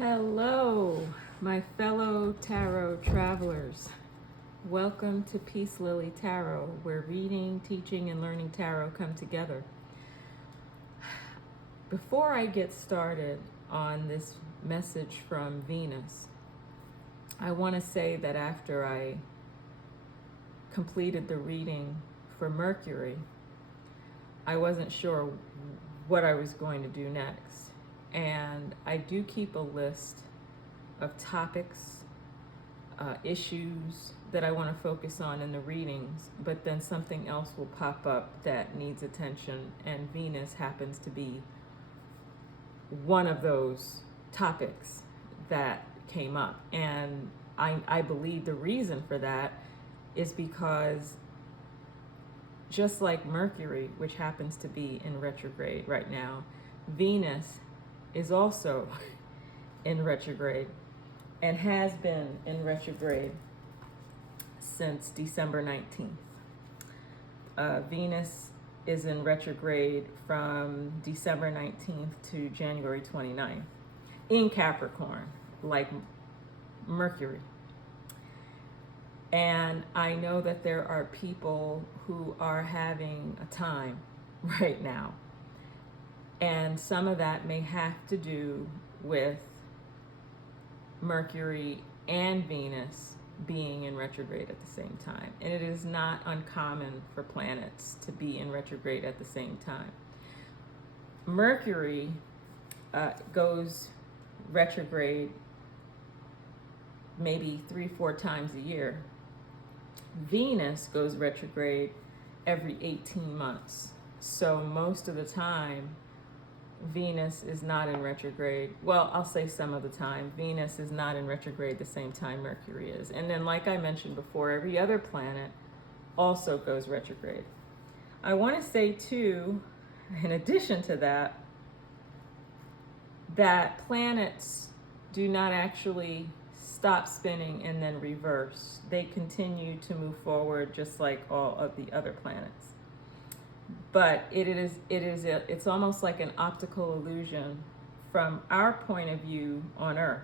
Hello, my fellow tarot travelers. Welcome to Peace Lily Tarot, where reading, teaching, and learning tarot come together. Before I get started on this message from Venus, I want to say that after I completed the reading for Mercury, I wasn't sure what I was going to do next. And I do keep a list of topics, issues that I want to focus on in the readings, but then something else will pop up that needs attention, and Venus happens to be one of those topics that came up. And I believe the reason for that is because just like Mercury, which happens to be in retrograde right now, Venus is also in retrograde and has been in retrograde since December 19th. Venus is in retrograde from December 19th to January 29th in Capricorn, like Mercury. And I know that there are people who are having a time right now. And some of that may have to do with Mercury and Venus being in retrograde at the same time. And it is not uncommon for planets to be in retrograde at the same time. Mercury goes retrograde maybe 3-4 times a year. Venus goes retrograde every 18 months. So most of the time, Venus is not in retrograde. Well, I'll say some of the time. Venus is not in retrograde the same time Mercury is. And then, like I mentioned before, every other planet also goes retrograde. I want to say, too, in addition to that, that planets do not actually stop spinning and then reverse. They continue to move forward just like all of the other planets. But it's almost like an optical illusion from our point of view on Earth.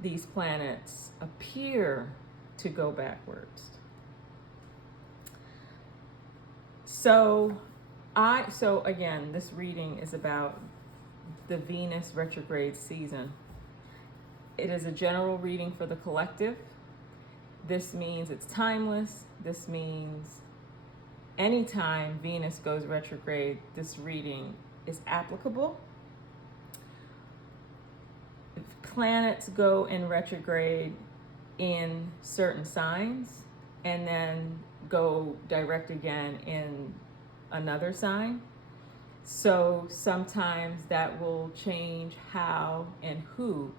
These planets appear to go backwards. So again, this reading is about the Venus retrograde season. It is a general reading for the collective. This means it's timeless. This means anytime Venus goes retrograde, this reading is applicable. Planets go in retrograde in certain signs and then go direct again in another sign. So sometimes that will change how and who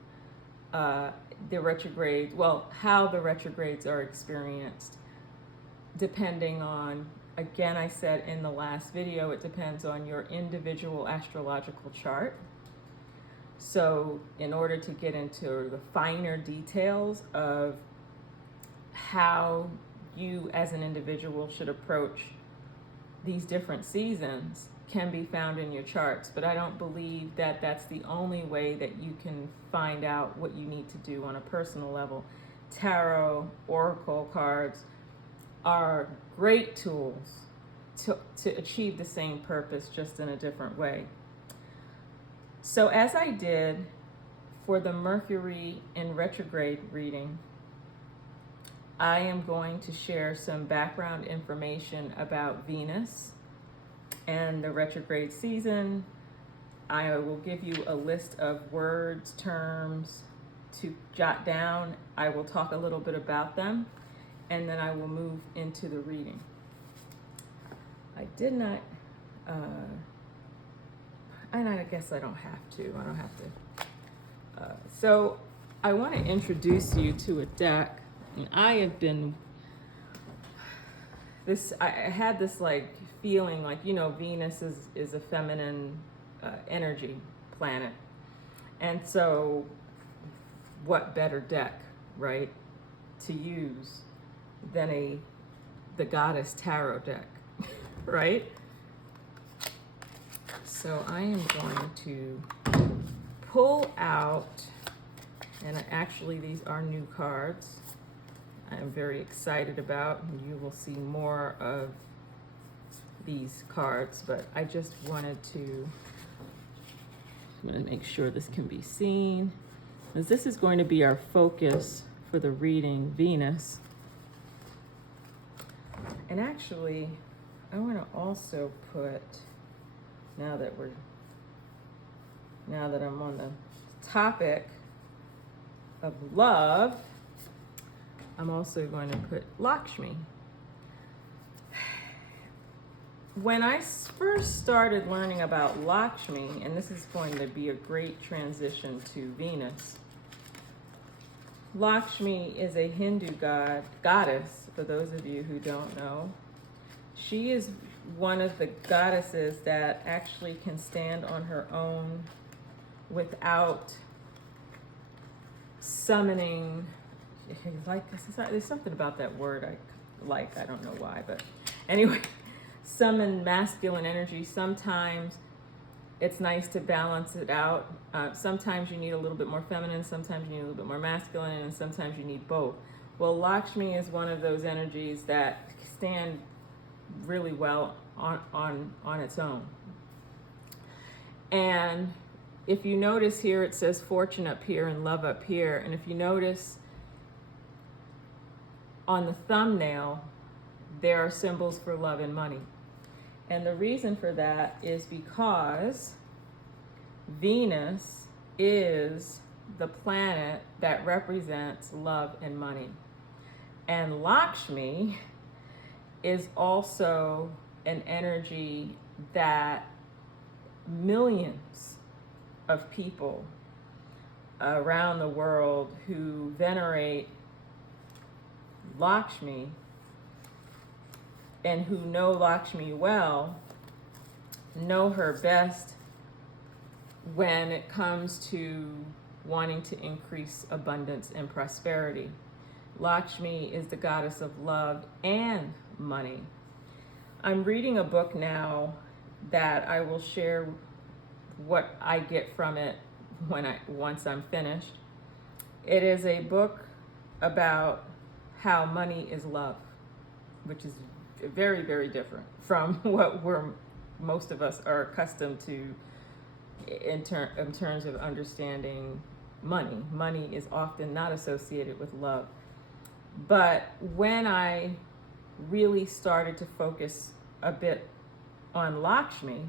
how the retrogrades are experienced, depending on, again, I said in the last video, it depends on your individual astrological chart. So in order to get into the finer details of how you as an individual should approach these different seasons can be found in your charts. But I don't believe that that's the only way that you can find out what you need to do on a personal level. Tarot, oracle cards are great tools to achieve the same purpose, just in a different way. So as I did for the Mercury in retrograde reading, I am going to share some background information about Venus and the retrograde season. I will give you a list of words, terms to jot down. I will talk a little bit about them, and then I will move into the reading. I did not, and I guess I don't have to. So I want to introduce you to a deck, and I had this like feeling like, Venus is a feminine energy planet. And so what better deck, right, to use than the Goddess Tarot deck, right? So I am going to pull out And actually, these are new cards I'm very excited about, and you will see more of these cards, but I just wanted to, I'm going to make sure this can be seen, because this is going to be our focus for the reading, Venus. And actually, I want to also put, now that I'm on the topic of love, I'm also going to put Lakshmi. When I first started learning about Lakshmi, and this is going to be a great transition to Venus, Lakshmi is a Hindu goddess, for those of you who don't know. She is one of the goddesses that actually can stand on her own without summoning, there's something about that word I don't know why, but anyway, summon masculine energy. Sometimes it's nice to balance it out. Sometimes you need a little bit more feminine, sometimes you need a little bit more masculine, and sometimes you need both. Well, Lakshmi is one of those energies that stand really well on its own. And if you notice here, it says fortune up here and love up here. And if you notice on the thumbnail, there are symbols for love and money. And the reason for that is because Venus is the planet that represents love and money. And Lakshmi is also an energy that millions of people around the world who venerate Lakshmi and who know Lakshmi well know her best when it comes to wanting to increase abundance and prosperity. Lakshmi is the goddess of love and money. I'm reading a book now that I will share what I get from it once I'm finished. It is a book about how money is love, which is very, very different from what most of us are accustomed to in terms of understanding money. Money is often not associated with love. But when I really started to focus a bit on Lakshmi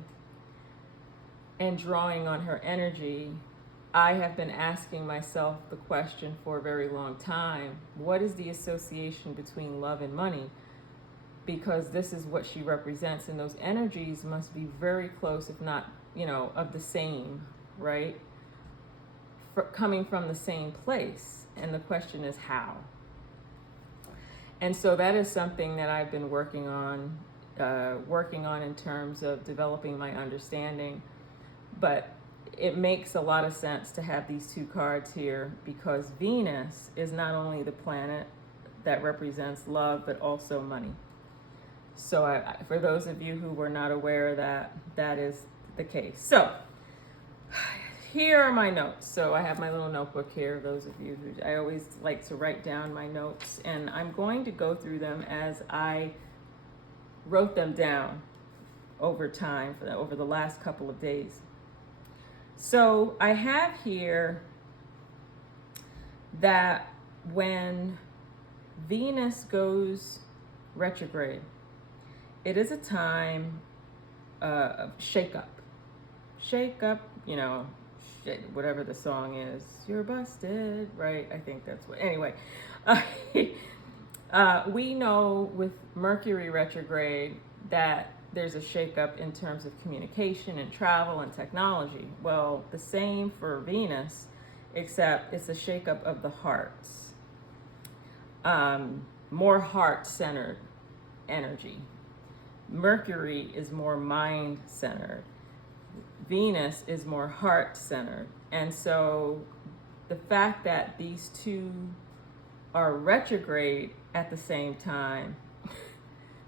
and drawing on her energy, I have been asking myself the question for a very long time: what is the association between love and money? Because this is what she represents, and those energies must be very close, if not, of the same, right? Coming from the same place. And the question is how? And so that is something that I've been working on in terms of developing my understanding. But it makes a lot of sense to have these two cards here, because Venus is not only the planet that represents love, but also money. So for those of you who were not aware of that, that is the case. So here are my notes. So I have my little notebook here. Those of you who, I always like to write down my notes, and I'm going to go through them as I wrote them down over time, over the last couple of days. So I have here that when Venus goes retrograde, it is a time of shake-up. Shake up, whatever the song is. You're busted, right? I think that's what. Anyway, we know with Mercury retrograde that there's a shake-up in terms of communication and travel and technology. Well, the same for Venus, except it's a shake-up of the hearts. More heart-centered energy. Mercury is more mind-centered. Venus is more heart-centered. And so the fact that these two are retrograde at the same time,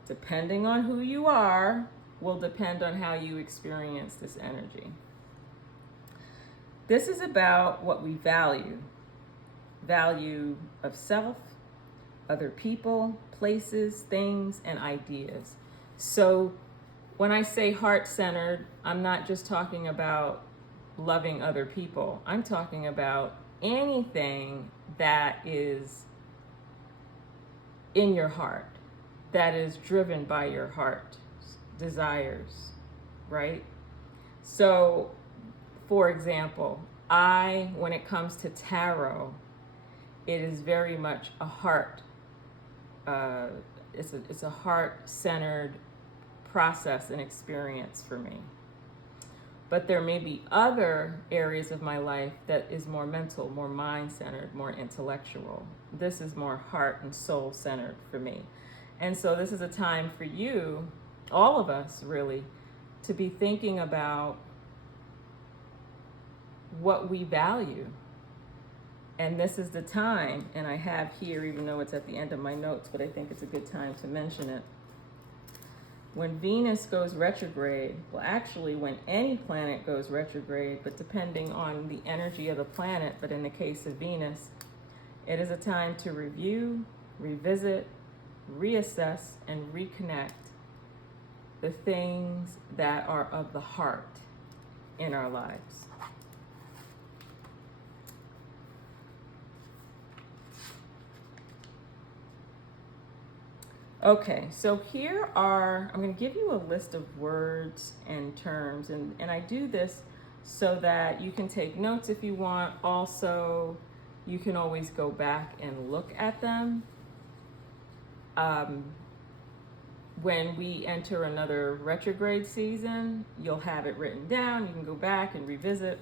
depending on who you are, will depend on how you experience this energy. This is about what we value. value of self, other people, places, things, and ideas. So when I say heart-centered, I'm not just talking about loving other people. I'm talking about anything that is in your heart, that is driven by your heart desires, right? So, for example, when it comes to tarot, it is very much a heart. It's a heart-centered process and experience for me. But there may be other areas of my life that is more mental, more mind-centered, more intellectual. This is more heart and soul-centered for me. And so this is a time for you, all of us really, to be thinking about what we value. And this is the time, and I have here, even though it's at the end of my notes, but I think it's a good time to mention it. When Venus goes retrograde, well, actually, when any planet goes retrograde, but depending on the energy of the planet, but in the case of Venus, it is a time to review, revisit, reassess, and reconnect the things that are of the heart in our lives. Okay, so I'm going to give you a list of words and terms, and I do this so that you can take notes if you want. Also, you can always go back and look at them. When we enter another retrograde season, you'll have it written down. You can go back and revisit.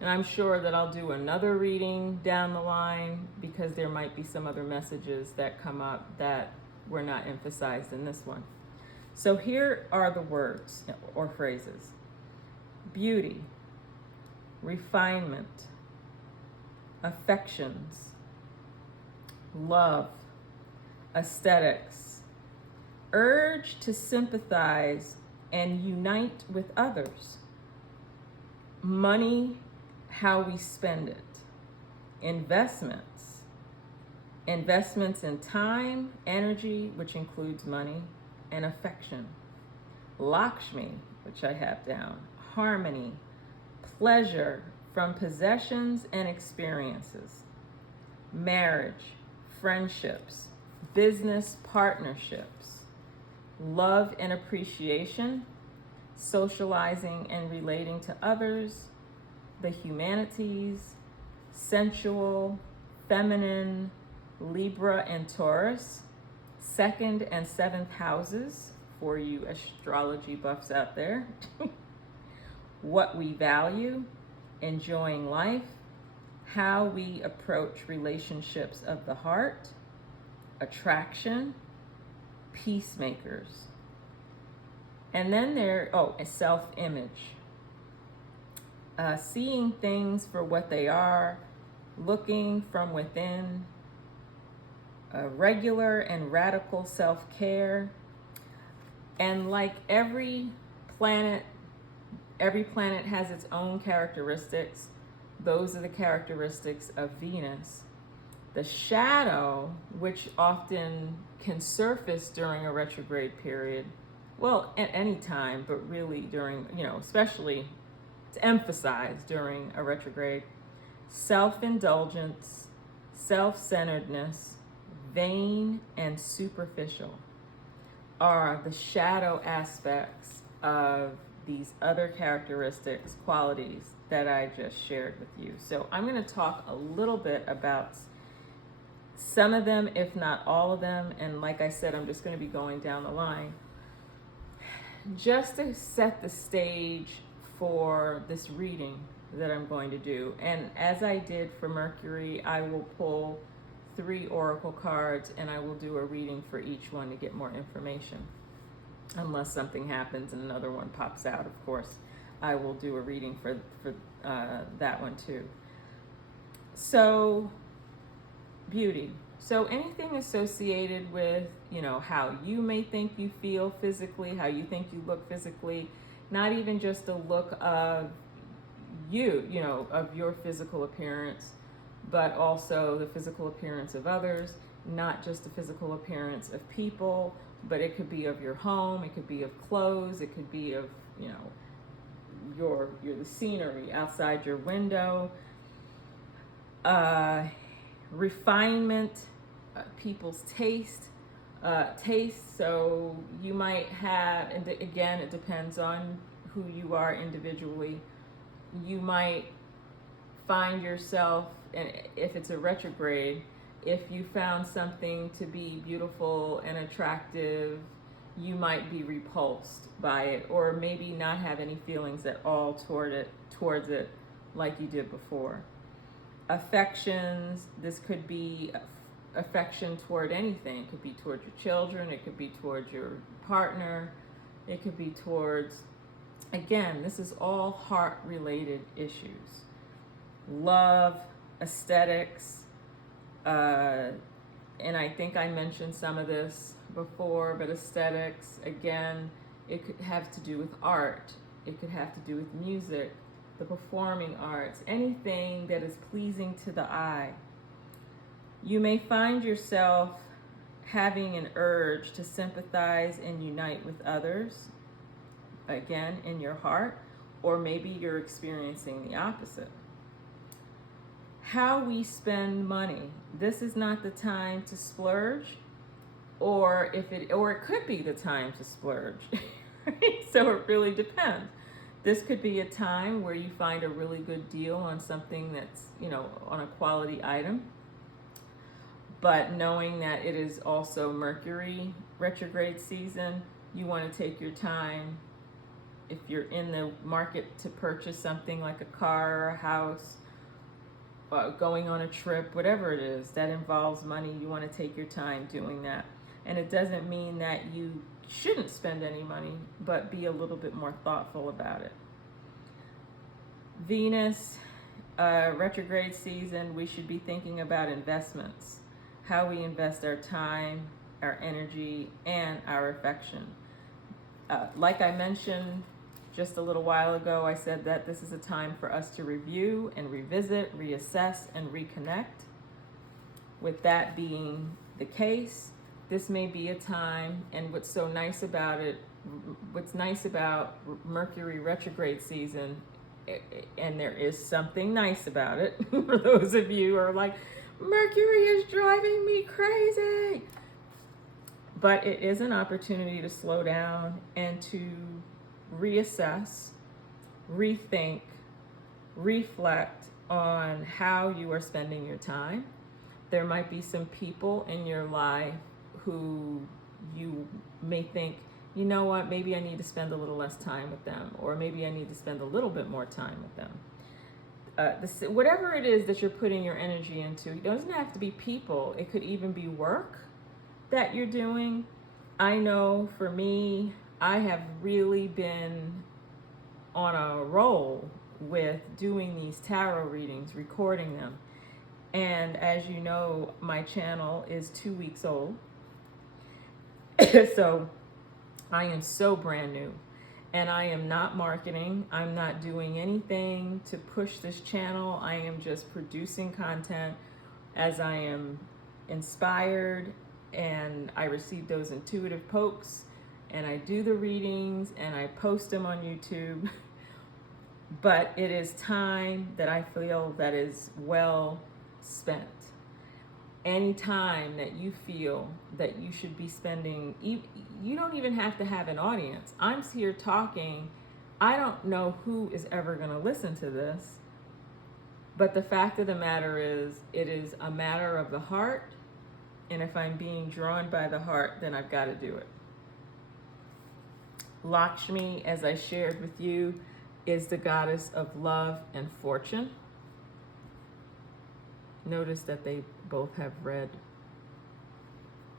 And I'm sure that I'll do another reading down the line because there might be some other messages that come up that were not emphasized in this one. So here are the words or phrases: beauty, refinement, affections, love, aesthetics, urge to sympathize and unite with others, money, how we spend it, investments in time, energy, which includes money, and affection, Lakshmi, which I have down, harmony, pleasure from possessions and experiences, marriage, friendships, business partnerships, love and appreciation, socializing and relating to others, the humanities, sensual, feminine, Libra and Taurus, 2nd and 7th houses for you astrology buffs out there, what we value, enjoying life, how we approach relationships of the heart, attraction, peacemakers. And then a self-image. Seeing things for what they are, looking from within, regular and radical self-care. And like every planet has its own characteristics. Those are the characteristics of Venus. The shadow, which often can surface during a retrograde period, well, at any time, but really during, especially to emphasize during a retrograde, self-indulgence, self-centeredness, vain and superficial are the shadow aspects of these other characteristics, qualities that I just shared with you. So I'm going to talk a little bit about some of them, if not all of them. And like I said, I'm just going to be going down the line just to set the stage for this reading that I'm going to do. And as I did for Mercury, I will pull 3 oracle cards and I will do a reading for each one to get more information. Unless something happens and another one pops out, of course, I will do a reading for that one too. So, beauty. So anything associated with, how you may think you feel physically, how you think you look physically, not even just the look of you, of your physical appearance, but also the physical appearance of others, not just the physical appearance of people, but it could be of your home, it could be of clothes, it could be of, you know, the scenery outside your window. Refinement, people's taste. So you might have, and again, it depends on who you are individually. You might find yourself, and if it's a retrograde, if you found something to be beautiful and attractive, you might be repulsed by it, or maybe not have any feelings at all towards it like you did before. Affections, this could be affection toward anything. It could be towards your children, it could be towards your partner, it could be towards, again, this is all heart related issues. Love, aesthetics, and I think I mentioned some of this before, but aesthetics, again, it could have to do with art, it could have to do with music, the performing arts, anything that is pleasing to the eye. You may find yourself having an urge to sympathize and unite with others, again, in your heart, or maybe you're experiencing the opposite. How we spend money. This is not the time to splurge, or it could be the time to splurge. Right? So it really depends. This could be a time where you find a really good deal on something that's, you know, on a quality item. But knowing that it is also Mercury retrograde season, you want to take your time. If you're in the market to purchase something like a car or a house, going on a trip, whatever it is that involves money, you want to take your time doing that. And it doesn't mean that you shouldn't spend any money, but be a little bit more thoughtful about it. Venus, retrograde season, we should be thinking about investments, how we invest our time, our energy, and our affection. Like I mentioned just a little while ago, I said that this is a time for us to review and revisit, reassess, and reconnect. With that being the case, this may be a time, and what's nice about Mercury retrograde season, and there is something nice about it, for those of you who are like, Mercury is driving me crazy. But it is an opportunity to slow down and to reassess, rethink, reflect on how you are spending your time. There might be some people in your life who you may think, you know what, maybe I need to spend a little less time with them, or maybe I need to spend a little bit more time with them. Whatever it is that you're putting your energy into, it doesn't have to be people. It could even be work that you're doing. I know for me, I have really been on a roll with doing these tarot readings, recording them. And as you know, my channel is 2 weeks old. So I am so brand new, and I am not marketing. I'm not doing anything to push this channel. I am just producing content as I am inspired, and I receive those intuitive pokes, and I do the readings and I post them on YouTube. But it is time that I feel that is well spent. Any time that you feel that you should be spending, you don't even have to have an audience. I'm here talking. I don't know who is ever going to listen to this, but the fact of the matter is, it is a matter of the heart, and if I'm being drawn by the heart, then I've got to do it. Lakshmi, as I shared with you, is the goddess of love and fortune. Notice that they both have red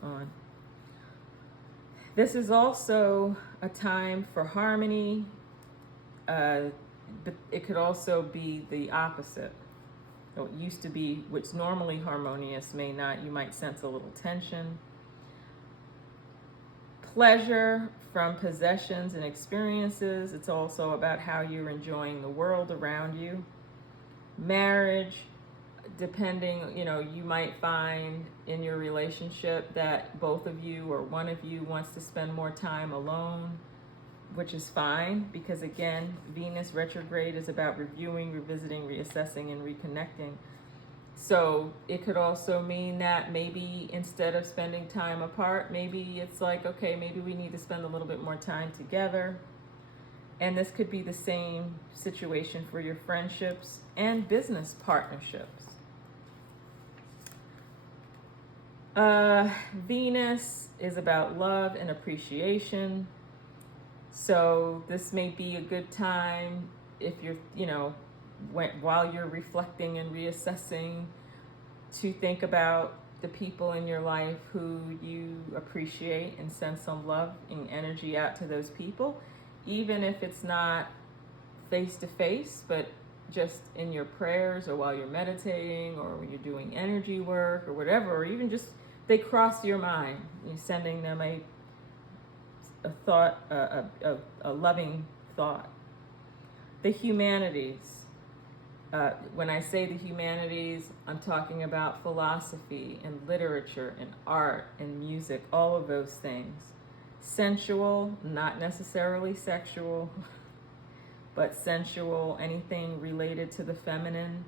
on. This is also a time for harmony, but it could also be the opposite. So it used to be, what's normally harmonious may not, you might sense a little tension. Pleasure from possessions and experiences. It's also about how you're enjoying the world around you. Marriage, depending, you might find in your relationship that both of you or one of you wants to spend more time alone, which is fine, because again, Venus retrograde is about reviewing, revisiting, reassessing, and reconnecting. So it could also mean that maybe instead of spending time apart, maybe it's like, okay, maybe we need to spend a little bit more time together. And this could be the same situation for your friendships and business partnerships. Venus is about love and appreciation. So this may be a good time if you're, while you're reflecting and reassessing, to think about the people in your life who you appreciate and send some love and energy out to those people, even if it's not face to face, but just in your prayers or while you're meditating or when you're doing energy work or whatever, or even just they cross your mind, you're sending them a thought, a loving thought. The humanities. When I say the humanities, I'm talking about philosophy and literature and art and music, all of those things. Sensual, not necessarily sexual, but sensual, anything related to the feminine.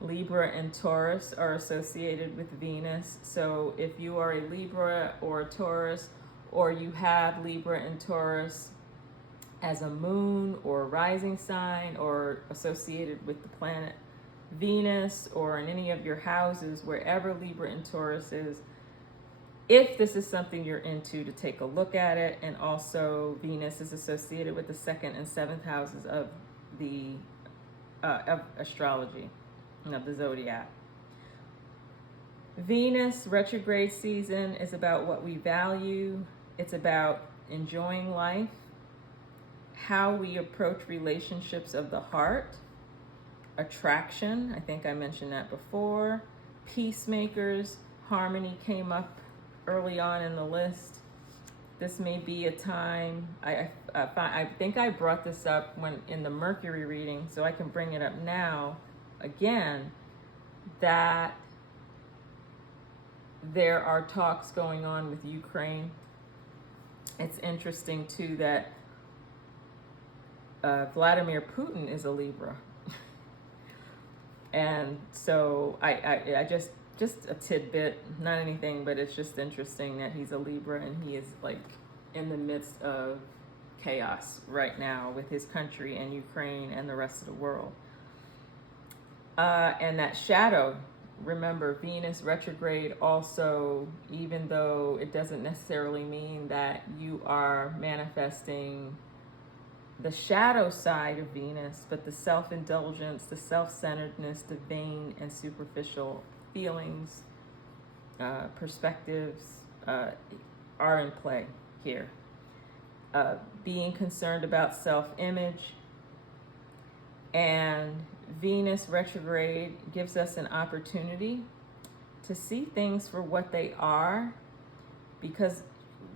Libra and Taurus are associated with Venus. So if you are a Libra or a Taurus, or you have Libra and Taurus as a moon or rising sign, or associated with the planet Venus, or in any of your houses, wherever Libra and Taurus is, if this is something you're into, to take a look at it. And also Venus is associated with the 2nd and 7th houses of the of astrology and of the zodiac. Venus retrograde season is about what we value. It's about enjoying life, how we approach relationships of the heart, attraction, I think I mentioned that before, peacemakers, harmony came up early on in the list. This may be a time, I think I brought this up when in the Mercury reading, so I can bring it up now again, that there are talks going on with Ukraine. It's interesting too that Vladimir Putin is a Libra. And so I just a tidbit, not anything, but it's just interesting that he's a Libra and he is like in the midst of chaos right now with his country and Ukraine and the rest of the world. And that shadow, remember, Venus retrograde also, even though it doesn't necessarily mean that you are manifesting the shadow side of Venus, but the self-indulgence, the self-centeredness, the vain and superficial feelings, perspectives are in play here. Being concerned about self-image, and Venus retrograde gives us an opportunity to see things for what they are, because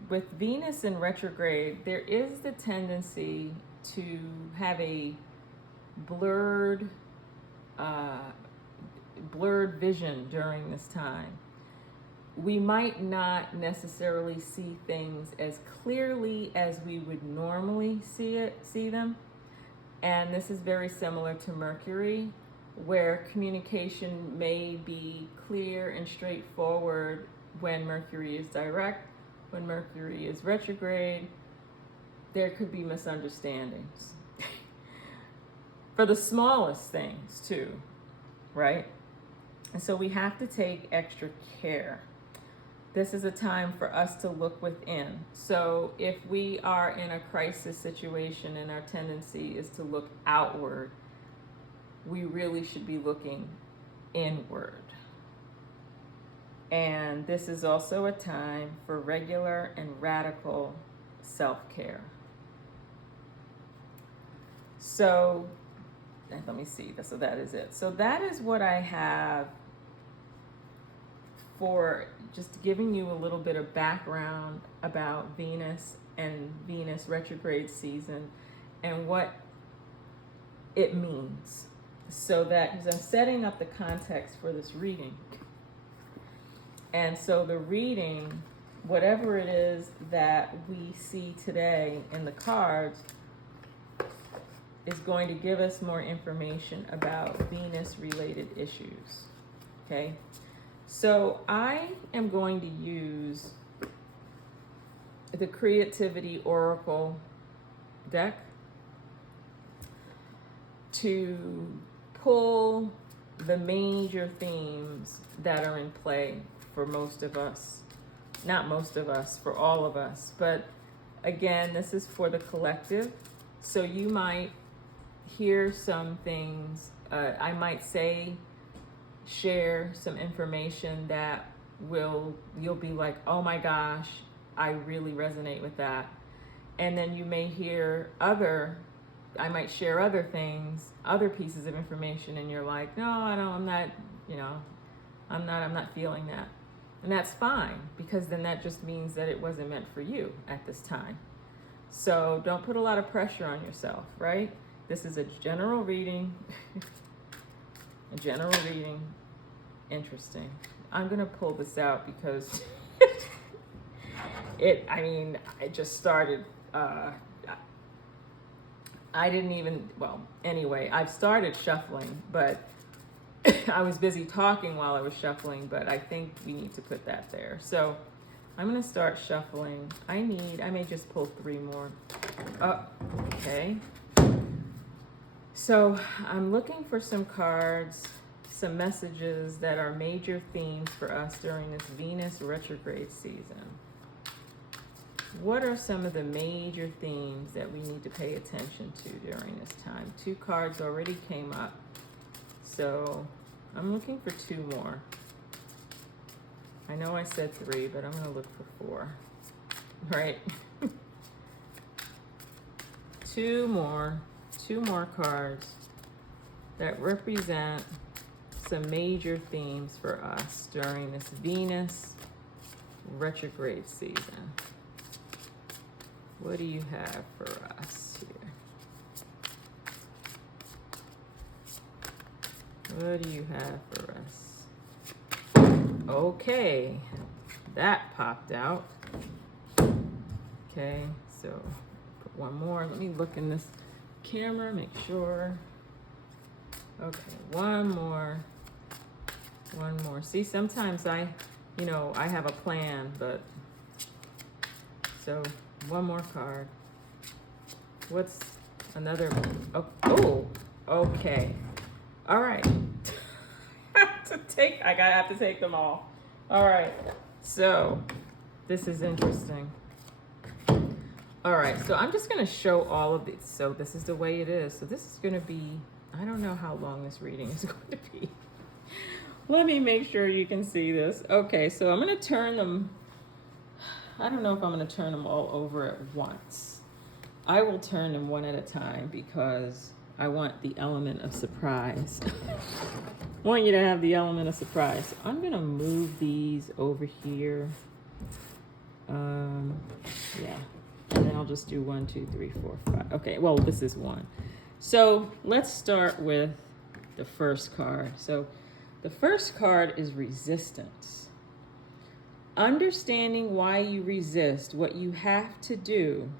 with Venus in retrograde, there is the tendency to have a blurred vision during this time. We might not necessarily see things as clearly as we would normally see them. And this is very similar to Mercury, where communication may be clear and straightforward when Mercury is direct. When Mercury is retrograde, there could be misunderstandings. For the smallest things too, right? And so we have to take extra care. This is a time for us to look within. So if we are in a crisis situation and our tendency is to look outward, we really should be looking inward. And this is also a time for regular and radical self-care. So let me see. So that is it. So that is what I have for just giving you a little bit of background about Venus and Venus retrograde season and what it means. so that, because I'm setting up the context for this reading. And so the reading, whatever it is that we see today in the cards, is going to give us more information about Venus-related issues, okay? So I am going to use the Creativity Oracle deck to pull the major themes that are in play for most of us. Not most of us, for all of us. But again, this is for the collective. So you might hear some things, I might share some information that you'll be like, oh my gosh, I really resonate with that. And then you may hear I might share other things, other pieces of information, and you're like, no, I'm not feeling that. And that's fine, because then that just means that it wasn't meant for you at this time. So don't put a lot of pressure on yourself, right? This is a general reading. A general reading. Interesting. I'm going to pull this out because it just started. I didn't even, anyway, I've started shuffling, but I was busy talking while I was shuffling, but I think we need to put that there. So I'm going to start shuffling. I may just pull 3 more. Oh, okay. So I'm looking for some cards, some messages that are major themes for us during this Venus retrograde season. What are some of the major themes that we need to pay attention to during this time? 2 cards already came up. So I'm looking for 2 more. I know I said 3, but I'm going to look for 4. Right? 2 more cards that represent some major themes for us during this Venus retrograde season. What do you have for us here? What do you have for us? Okay, that popped out. Okay, so put 1 more. Let me look in this camera, make sure. Okay, 1 more. See, sometimes I have a plan, but so 1 more card. What's another? Oh, okay. All right. I have to take them all. All right. So this is interesting. All right. So I'm just going to show all of these. So this is the way it is. So this is going to be, I don't know how long this reading is going to be. Let me make sure you can see this. Okay. So I'm going to turn them. I don't know if I'm going to turn them all over at once. I will turn them one at a time because I want the element of surprise. I want you to have the element of surprise. So I'm going to move these over here. Yeah. And then I'll just do 1, 2, 3, 4, 5. Okay, well, this is 1. So let's start with the first card. So the first card is resistance. Understanding why you resist what you have to do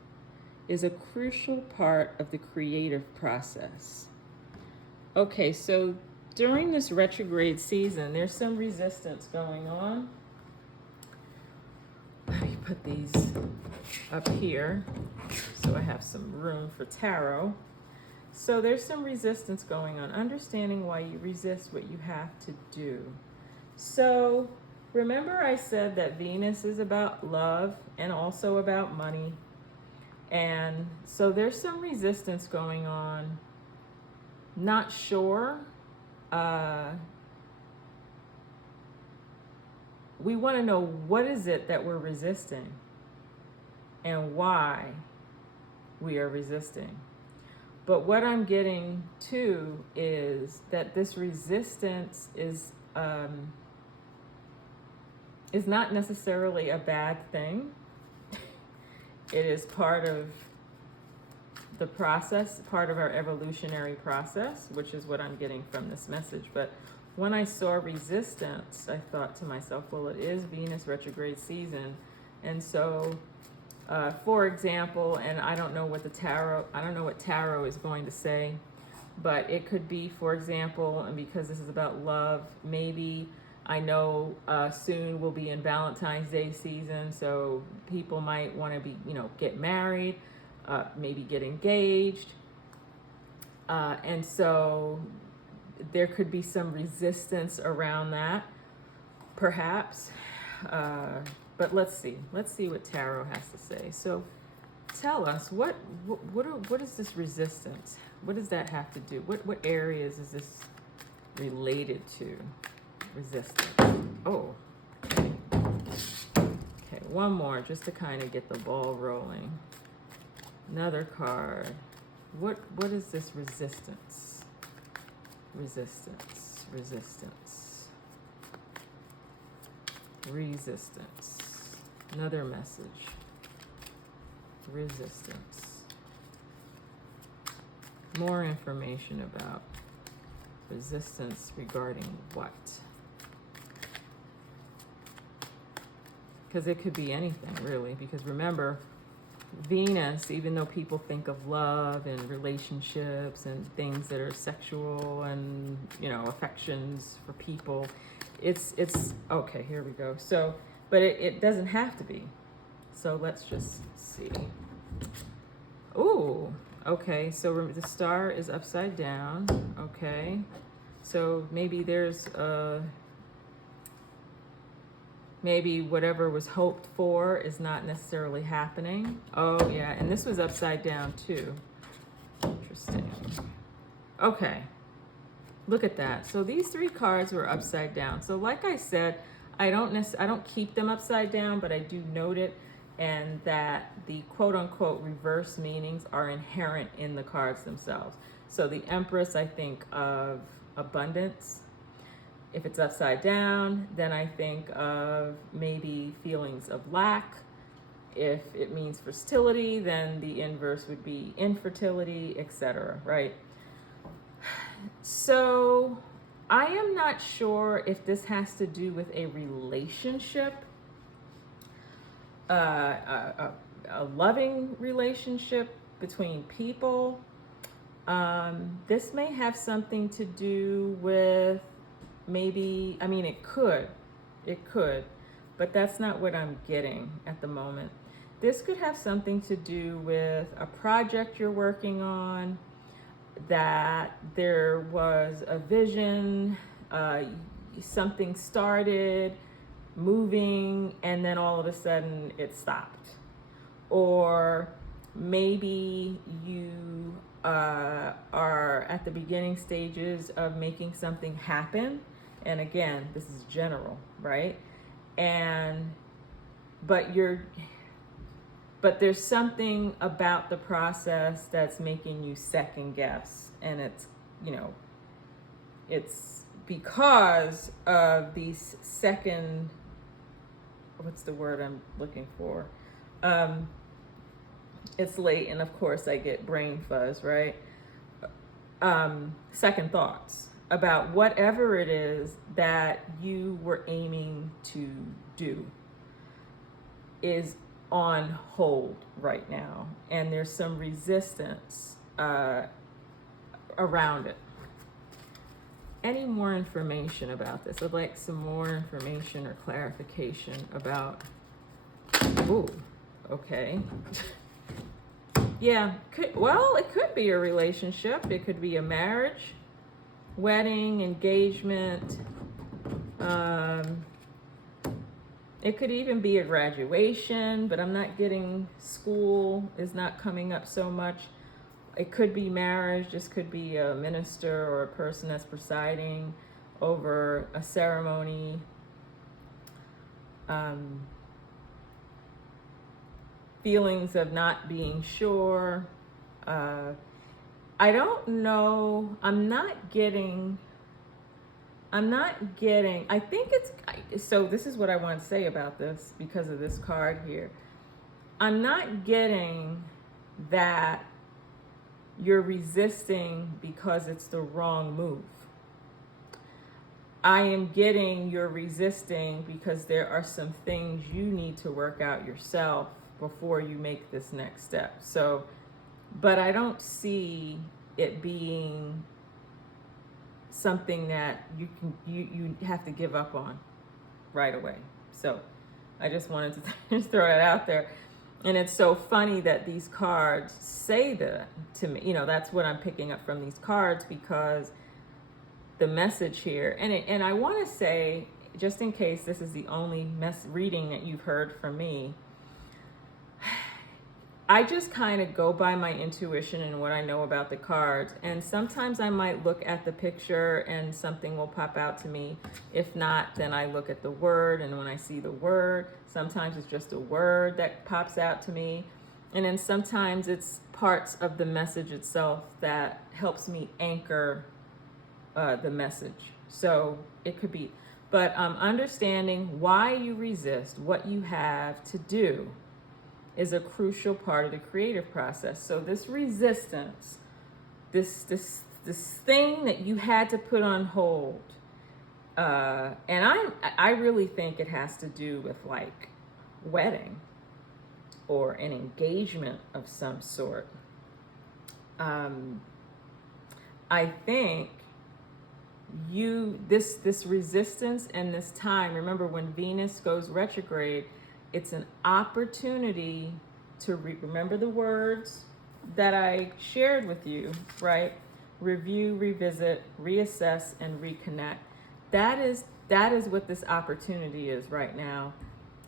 is a crucial part of the creative process. Okay, so during this retrograde season, there's some resistance going on. Let me put these up here so I have some room for tarot. So there's some resistance going on. Understanding why you resist what you have to do. So remember I said that Venus is about love and also about money. And so there's some resistance going on. Not sure. We want to know what is it that we're resisting and why we are resisting. But what I'm getting to is that this resistance is not necessarily a bad thing. It is part of the process, part of our evolutionary process, which is what I'm getting from this message. But when I saw resistance, I thought to myself, well, it is Venus retrograde season. And so, for example, and I don't know what tarot is going to say, but it could be, for example, and because this is about love, maybe I know soon we'll be in Valentine's Day season, so people might want to be, get married, maybe get engaged. And so there could be some resistance around that, perhaps. But let's see what tarot has to say. So tell us, what is this resistance? What does that have to do? What areas is this related to? Resistance. Oh, okay. Okay, one more just to kind of get the ball rolling. Another card. What is this resistance? Resistance. Another message. Resistance. More information about resistance regarding what? Because it could be anything, really. Because remember, Venus, even though people think of love and relationships and things that are sexual and, affections for people, it's okay, here we go. So, but it doesn't have to be. So let's just see. Ooh, okay, so the star is upside down, okay. So maybe there's maybe whatever was hoped for is not necessarily happening. Oh yeah, and this was upside down too. Interesting. Okay, look at that. So these three cards were upside down. So like I said, I don't keep them upside down, but I do note it, and that the quote-unquote reverse meanings are inherent in the cards themselves. So the Empress, I think of abundance. If it's upside down, then I think of maybe feelings of lack. If it means fertility, then the inverse would be infertility, etc., right? So I am not sure if this has to do with a relationship, a loving relationship between people. This may have something to do with maybe, it could, but that's not what I'm getting at the moment. This could have something to do with a project you're working on, that there was a vision, something started moving, and then all of a sudden it stopped. Or maybe you are at the beginning stages of making something happen. And again, this is general, right? But there's something about the process that's making you second guess. And it's because of these what's the word I'm looking for? It's late, and of course I get brain fuzz, right? Second thoughts about whatever it is that you were aiming to do is on hold right now, and there's some resistance around it. Any more information about this? I'd like some more information or clarification about, ooh, okay. Yeah, it could be a relationship. It could be a marriage, wedding, engagement. It could even be a graduation, but I'm not getting school is not coming up so much. It could be marriage. This could be a minister or a person that's presiding over a ceremony. Feelings of not being sure. I don't know. I'm not getting, I think so this is what I want to say about this because of this card here. I'm not getting that you're resisting because it's the wrong move. I am getting you're resisting because there are some things you need to work out yourself before you make this next step. So, but I don't see it being something that you have to give up on right away. So I just wanted to just throw that out there. And it's so funny that these cards say that to me. You know, that's what I'm picking up from these cards, because the message here, and I want to say, just in case this is the only reading that you've heard from me, I just kind of go by my intuition and what I know about the cards. And sometimes I might look at the picture and something will pop out to me. If not, then I look at the word, and when I see the word, sometimes it's just a word that pops out to me. And then sometimes it's parts of the message itself that helps me anchor the message. So it could be, but understanding why you resist, what you have to do, is a crucial part of the creative process. So this resistance, this thing that you had to put on hold, and I really think it has to do with like wedding or an engagement of some sort. I think this resistance and this time, remember when Venus goes retrograde, it's an opportunity to remember the words that I shared with you, right? Review, revisit, reassess, and reconnect. That is what this opportunity is right now.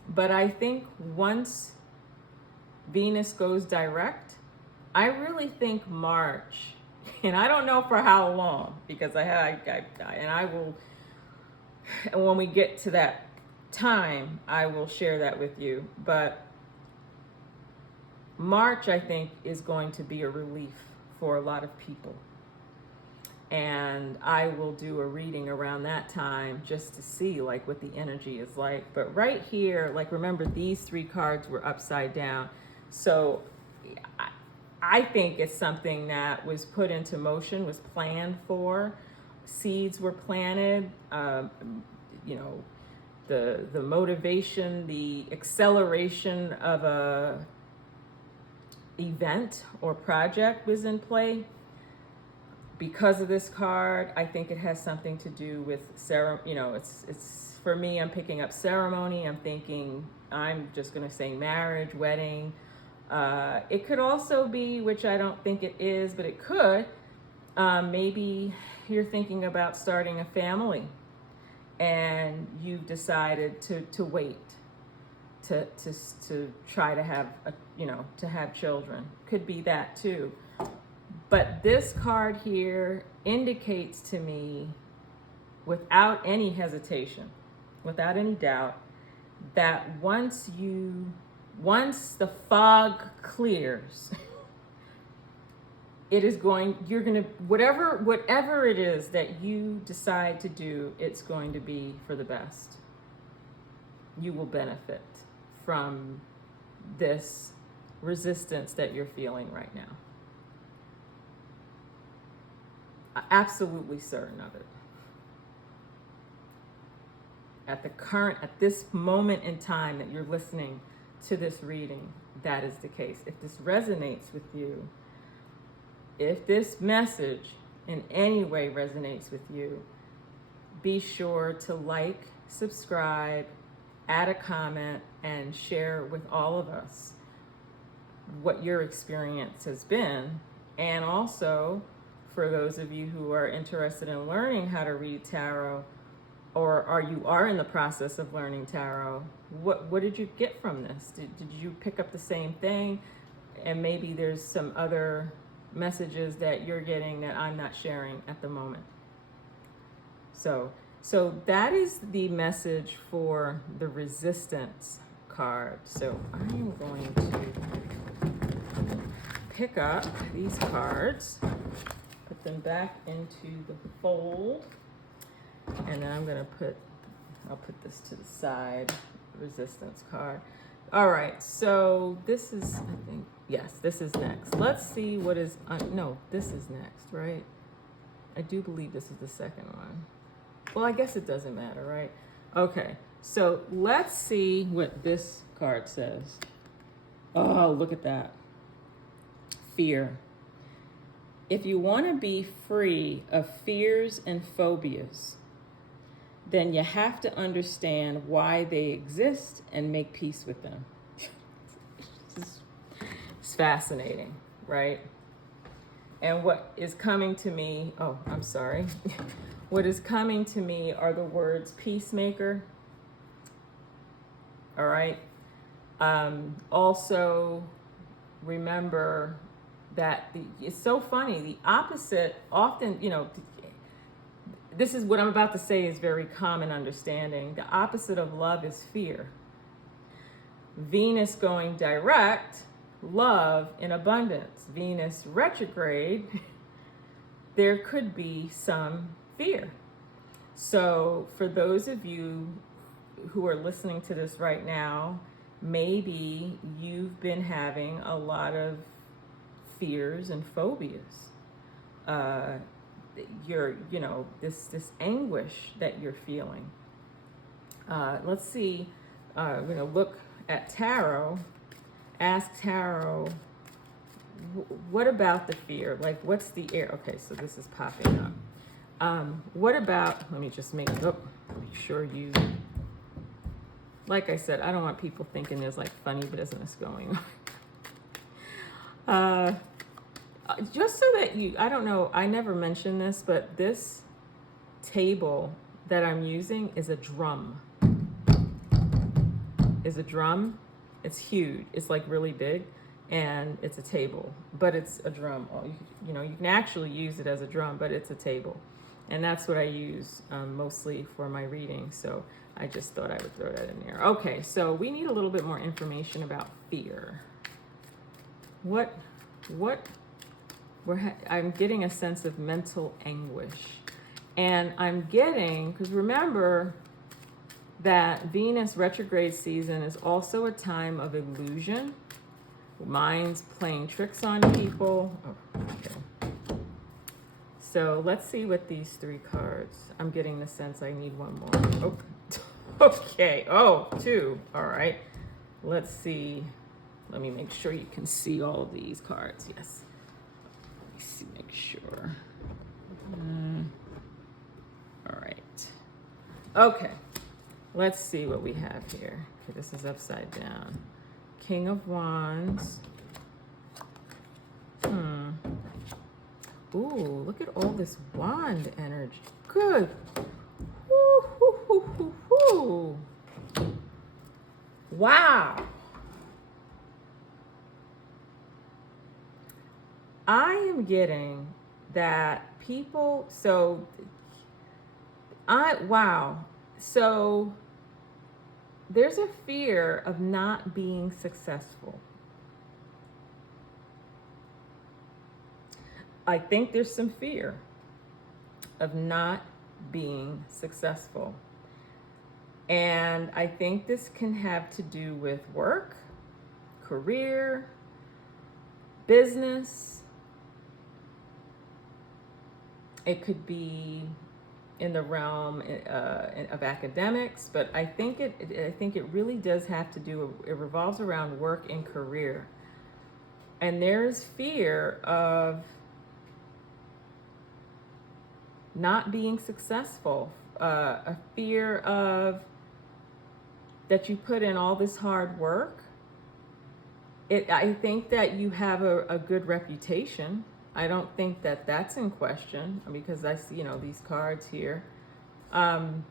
But I think once Venus goes direct, I really think March, and I don't know for how long, because I will, when we get to that time, I will share that with you. But March, I think, is going to be a relief for a lot of people. And I will do a reading around that time just to see like what the energy is like. But right here, like, remember these three cards were upside down. So I think it's something that was put into motion, was planned for. Seeds were planted, you know, the motivation, the acceleration of a event or project was in play. Because of this card, I think it has something to do with ceremony. You know, it's for me, I'm picking up ceremony. I'm thinking, I'm just going to say marriage, wedding. It could also be, which I don't think it is, but it could. Maybe you're thinking about starting a family, and you've decided to wait to try to have to have children. Could be that too. But this card here indicates to me, without any hesitation, without any doubt, that once the fog clears, you're gonna, whatever it is that you decide to do, it's going to be for the best. You will benefit from this resistance that you're feeling right now. Absolutely certain of it. At this moment in time that you're listening to this reading, that is the case. If this resonates with you, if this message in any way resonates with you, be sure to like, subscribe, add a comment, and share with all of us what your experience has been. And also, for those of you who are interested in learning how to read tarot, or you are in the process of learning tarot, what did you get from this? Did you pick up the same thing? And maybe there's some other messages that you're getting that I'm not sharing at the moment. So that is the message for the resistance card. So I'm going to pick up these cards, put them back into the fold, and then I'll put this to the side, resistance card. All right, so this is, I think, Yes, this is next. Let's see what is, no, this is next, right? I do believe this is the second one. Well, I guess it doesn't matter, right? Okay, so let's see what this card says. Oh, look at that. Fear. If you want to be free of fears and phobias, then you have to understand why they exist and make peace with them. It's fascinating, right? And what is coming to me, oh, I'm sorry. What is coming to me are the words peacemaker. All right. Also, remember that it's so funny. The opposite often, this is what I'm about to say is very common understanding. The opposite of love is fear. Venus going direct, love in abundance. Venus retrograde, there could be some fear. So for those of you who are listening to this right now, maybe you've been having a lot of fears and phobias. This anguish that you're feeling. Let's see. We're going to look at tarot. Ask tarot, what about the fear? Like, what's the air? Okay, so this is popping up. What about, let me just make sure you, like I said, I don't want people thinking there's like funny business going on. Just so that I don't know, I never mentioned this, but this table that I'm using is a drum. It's huge. It's like really big, and it's a table, but it's a drum. You can actually use it as a drum, but it's a table. And that's what I use mostly for my reading. So I just thought I would throw that in there. Okay, so we need a little bit more information about fear. I'm getting a sense of mental anguish. And I'm getting, because remember that Venus retrograde season is also a time of illusion. Mind's playing tricks on people. Oh, okay. So let's see what these three cards. I'm getting the sense I need one more. Oh, okay. Oh, two. All right. Let's see. Let me make sure you can see all of these cards. Yes. Let me see. Make sure. All right. Okay. Let's see what we have here. Okay, this is upside down. King of Wands. Ooh, look at all this wand energy. Good. Woo, hoo, hoo, hoo, hoo. Wow. I am getting that people, so there's a fear of not being successful. I think there's some fear of not being successful. And I think this can have to do with work, career, business. It could be in the realm of academics, but I think it really does have to do, it revolves around work and career. And there's fear of not being successful, a fear of that you put in all this hard work. I think that you have a good reputation. I don't think that that's in question, because I see, these cards here. But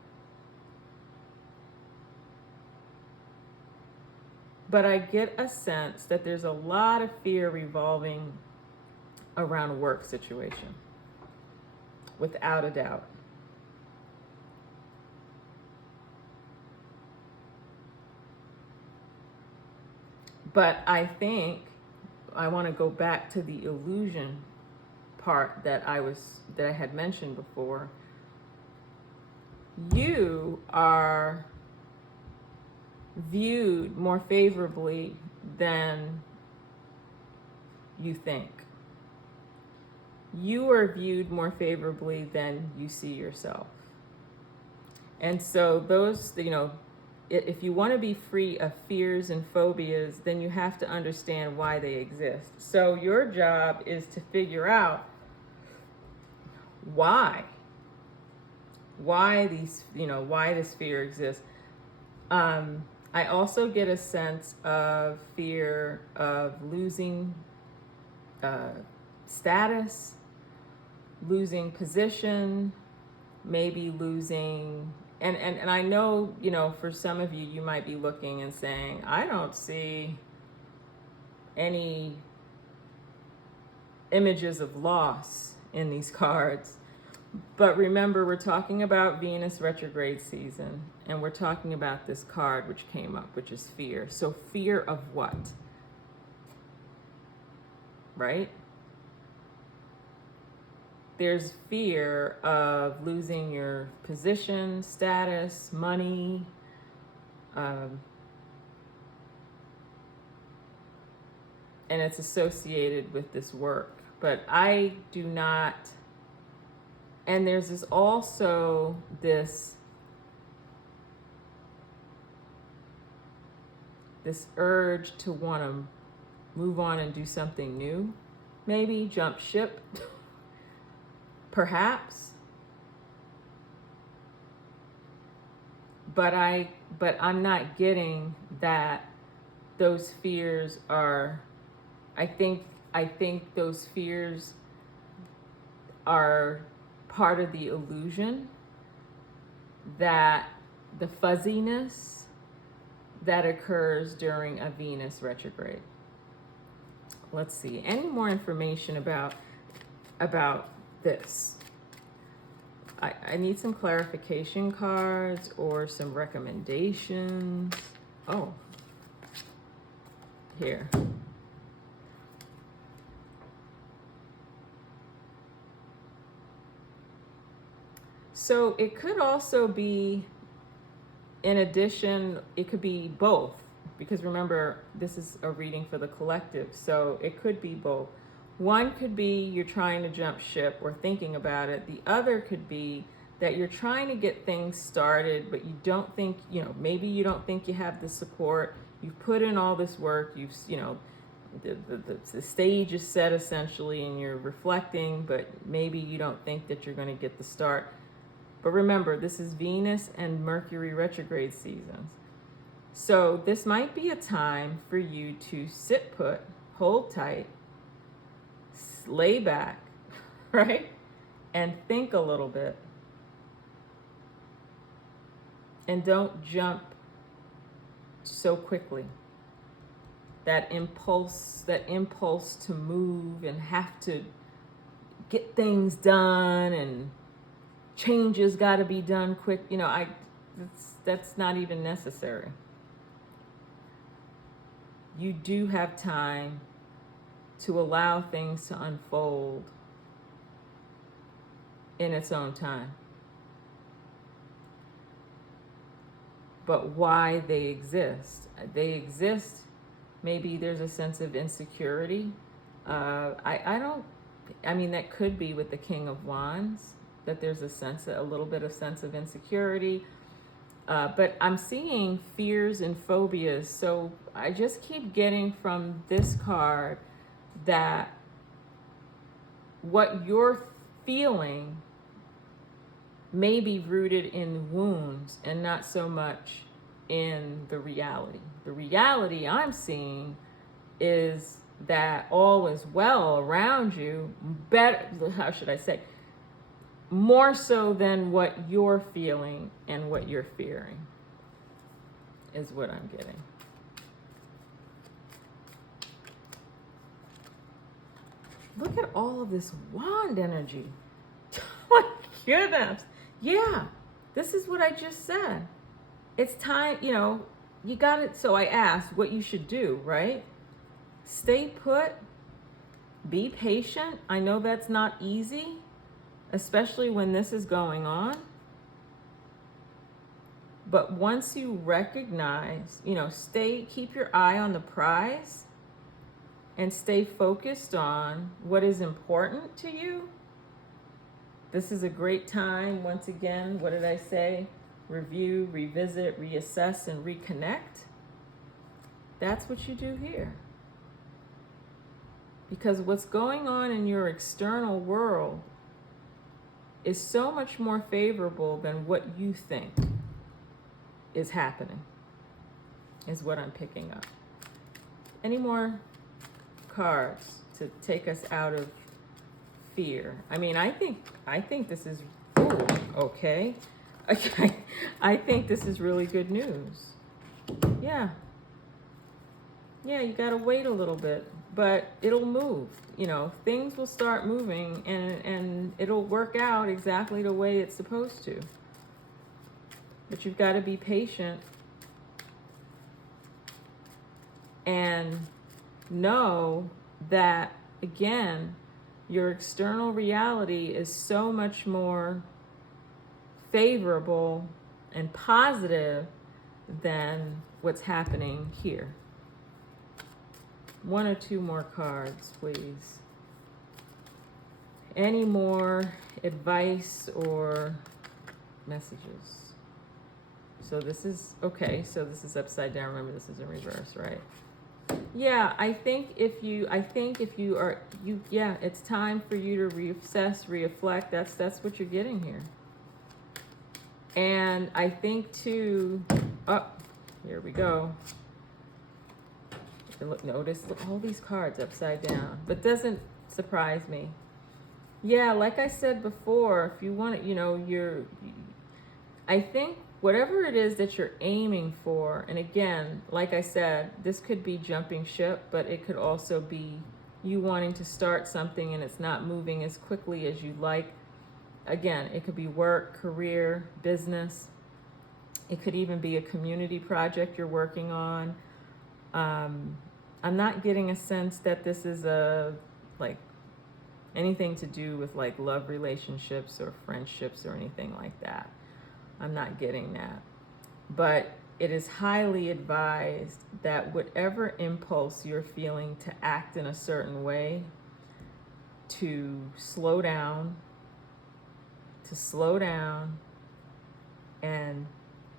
I get a sense that there's a lot of fear revolving around a work situation, without a doubt. But I think I want to go back to the illusion part that I had mentioned before. You are viewed more favorably than you think. You are viewed more favorably than you see yourself. And so those, if you want to be free of fears and phobias, then you have to understand why they exist. So your job is to figure out why why this fear exists. I also get a sense of fear of losing status, losing position, maybe losing, and I know, for some of you, you might be looking and saying, I don't see any images of loss in these cards. But remember, we're talking about Venus retrograde season, and we're talking about this card which came up, which is fear. So fear of what? Right? There's fear of losing your position, status, money, and it's associated with this work. But I do not, and there's also this urge to want to move on and do something new, maybe jump ship. Perhaps, but I'm not getting that those fears are, I think those fears are part of the illusion, that the fuzziness that occurs during a Venus retrograde. Let's see, any more information about this? I need some clarification cards or some recommendations. Oh, here. So it could also be, in addition, it could be both, because remember, this is a reading for the collective, so it could be both. One could be you're trying to jump ship or thinking about it. The other could be that you're trying to get things started, but you don't think, maybe you don't think you have the support. You've put in all this work. You've, the stage is set essentially, and you're reflecting, but maybe you don't think that you're going to get the start. But remember, this is Venus and Mercury retrograde seasons. So this might be a time for you to sit put, hold tight, lay back, right? And think a little bit. And don't jump so quickly. That impulse to move and have to get things done, and changes got to be done quick. That's not even necessary. You do have time to allow things to unfold in its own time. But why they exist? Maybe there's a sense of insecurity. That could be with the King of Wands, that there's a little bit of sense of insecurity. But I'm seeing fears and phobias. So I just keep getting from this card that what you're feeling may be rooted in wounds and not so much in the reality. The reality I'm seeing is that all is well around you, more so than what you're feeling and what you're fearing is what I'm getting. Look at all of this wand energy. My goodness. Yeah, this is what I just said. It's time, you got it. So I asked what you should do, right? Stay put, be patient. I know that's not easy, especially when this is going on. But once you recognize, keep your eye on the prize and stay focused on what is important to you. This is a great time, once again, what did I say? Review, revisit, reassess, and reconnect. That's what you do here. Because what's going on in your external world is so much more favorable than what you think is happening, is what I'm picking up. Any more cards to take us out of fear? I mean, I think this is, ooh, okay. I think this is really good news. Yeah. Yeah, you gotta wait a little bit, but it'll move. You know, things will start moving and it'll work out exactly the way it's supposed to. But you've got to be patient and know that, again, your external reality is so much more favorable and positive than what's happening here. One or two more cards, please. Any more advice or messages? So this is, okay, so this is upside down. Remember, this is in reverse, right? Yeah, I think if you are, yeah, it's time for you to reassess, reflect. That's what you're getting here. And I think too, oh, here we go. Notice all these cards upside down, but doesn't surprise me. Yeah, like I said before, if you want it, you know, I think whatever it is that you're aiming for, and again, like I said, this could be jumping ship, but it could also be you wanting to start something and it's not moving as quickly as you'd like. Again, it could be work, career, business. It could even be a community project you're working on. I'm not getting a sense that this is like anything to do with like love relationships or friendships or anything like that. I'm not getting that. But it is highly advised that whatever impulse you're feeling to act in a certain way, to slow down and,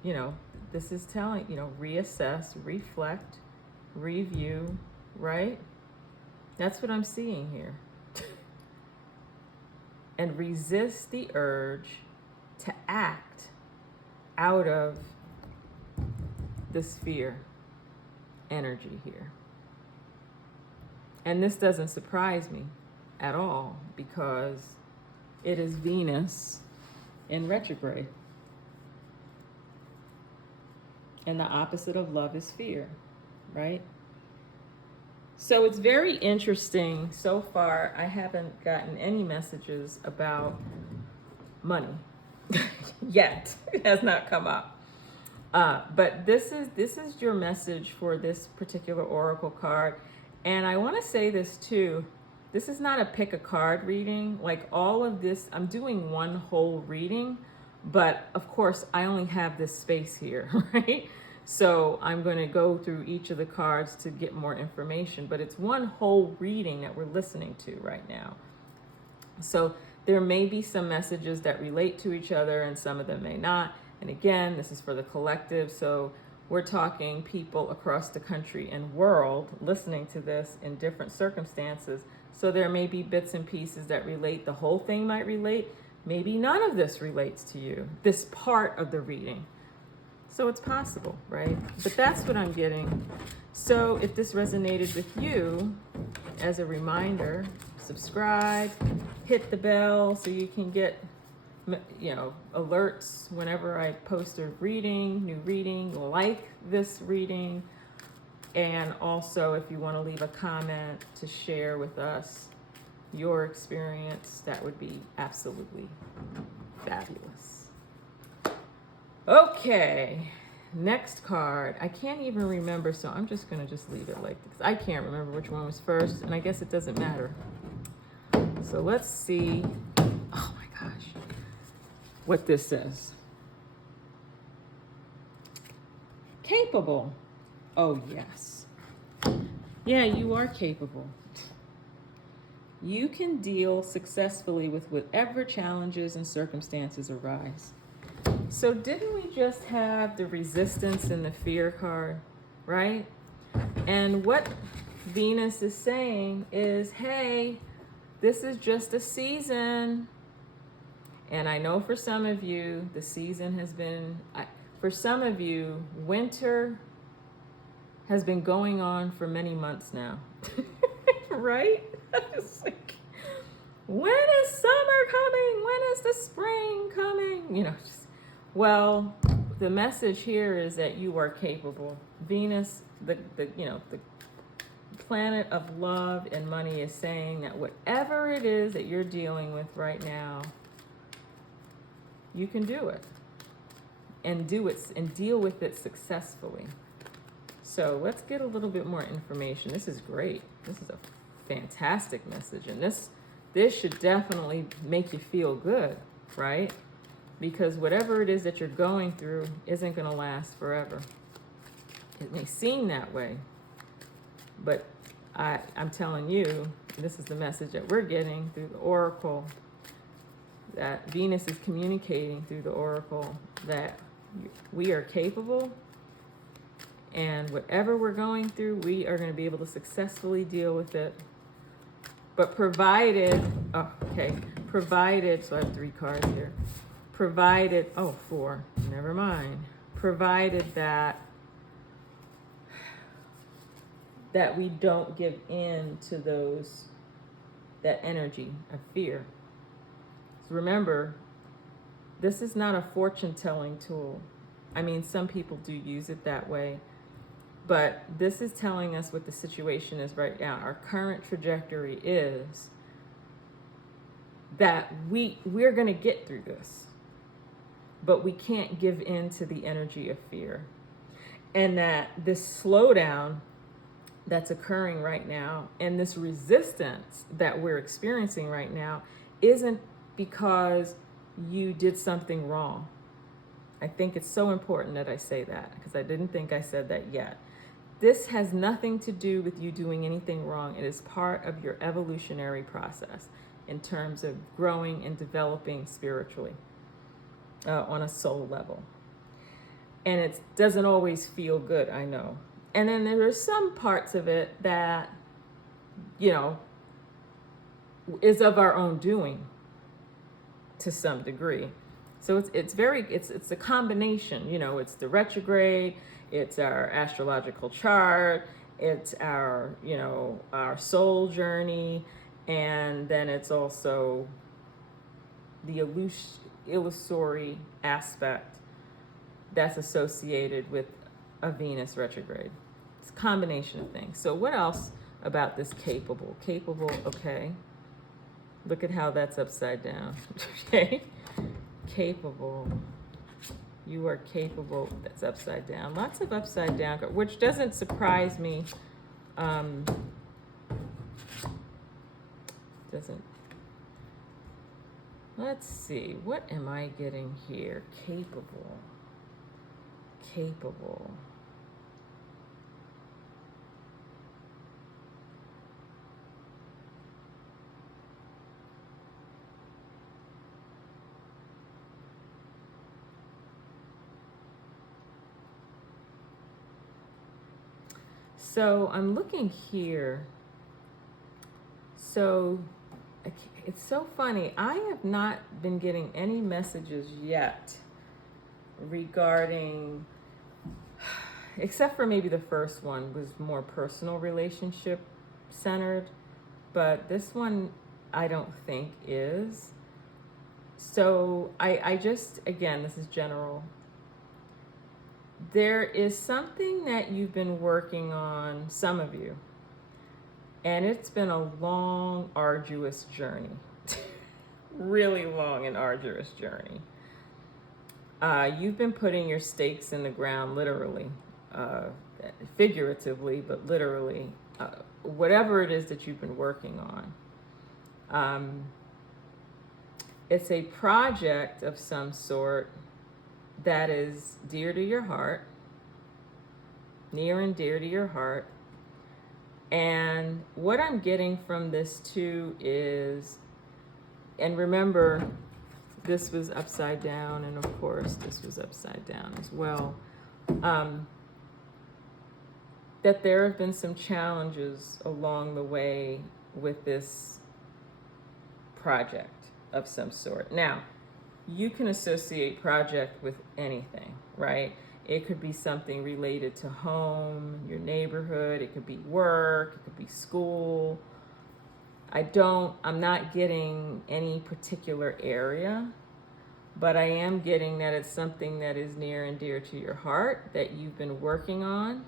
you know, this is telling, you know, reassess, reflect, review, right? That's what I'm seeing here. And resist the urge to act out of this fear energy here. And this doesn't surprise me at all because it is Venus in retrograde. And the opposite of love is fear, right? So it's very interesting. So far, I haven't gotten any messages about money yet. It has not come up. But this is your message for this particular oracle card. And I want to say this too. This is not a pick a card reading. Like all of this, I'm doing one whole reading, but of course I only have this space here, right? So I'm going to go through each of the cards to get more information, but it's one whole reading that we're listening to right now. So there may be some messages that relate to each other and some of them may not. And again, this is for the collective. So we're talking people across the country and world listening to this in different circumstances. So there may be bits and pieces that relate. The whole thing might relate. Maybe none of this relates to you, this part of the reading. So it's possible, right? But that's what I'm getting. So if this resonated with you, as a reminder, subscribe, hit the bell so you can get, you know, alerts whenever I post a reading, new reading, like this reading. And also if you want to leave a comment to share with us your experience, that would be absolutely fabulous. Okay, next card. I can't even remember, so I'm just going to just leave it like this. I can't remember which one was first, and I guess it doesn't matter. So let's see. Oh my gosh, what this says. Capable. Oh, yes. Yeah, you are capable. You can deal successfully with whatever challenges and circumstances arise. So didn't we just have the resistance and the fear card, right? And what Venus is saying is, hey, this is just a season. And I know for some of you, the season has been, for some of you, winter has been going on for many months now. Right? It's like, when is summer coming? When is the spring coming? You know, well, the message here is that you are capable. Venus, the planet of love and money, is saying that whatever it is that you're dealing with right now, you can do it and deal with it successfully. So let's get a little bit more information. This is great. This is a fantastic message, and this should definitely make you feel good, right? Because whatever it is that you're going through isn't going to last forever. It may seem that way, but I'm telling you, this is the message that we're getting through the oracle, that Venus is communicating through the oracle that we are capable, and whatever we're going through, we are going to be able to successfully deal with it. But provided, so I have 3 cards here. Provided, 4, never mind. Provided that we don't give in to that energy of fear. So remember, this is not a fortune telling tool. I mean, some people do use it that way, but this is telling us what the situation is right now. Our current trajectory is that we're going to get through this, but we can't give in to the energy of fear. And that this slowdown that's occurring right now and this resistance that we're experiencing right now isn't because you did something wrong. I think it's so important that I say that, because I didn't think I said that yet. This has nothing to do with you doing anything wrong. It is part of your evolutionary process in terms of growing and developing spiritually on a soul level. And it doesn't always feel good, I know. And then there are some parts of it that, is of our own doing to some degree. So it's a combination, it's the retrograde, it's our astrological chart, it's our soul journey, and then it's also the illusory aspect that's associated with a Venus retrograde. It's a combination of things. So what else about this capable? Capable, okay. Look at how that's upside down. Okay. Capable. You are capable. That's upside down. Lots of upside down, which doesn't surprise me. Let's see. What am I getting here? Capable. So I'm looking here. So it's so funny. I have not been getting any messages yet regarding, except for maybe the first one was more personal relationship centered, but this one I don't think is. So I just, again, this is general. There is something that you've been working on, some of you, and it's been a long, arduous journey. Really long and arduous journey. You've been putting your stakes in the ground, literally, figuratively, but literally, whatever it is that you've been working on. It's a project of some sort that is dear to your heart, near and dear to your heart. And what I'm getting from this too is, and remember, this was upside down, and of course this was upside down as well, that there have been some challenges along the way with this project of some sort. Now, you can associate project with anything, right? It could be something related to home, your neighborhood, it could be work, it could be school. I'm not getting any particular area, but I am getting that it's something that is near and dear to your heart, that you've been working on,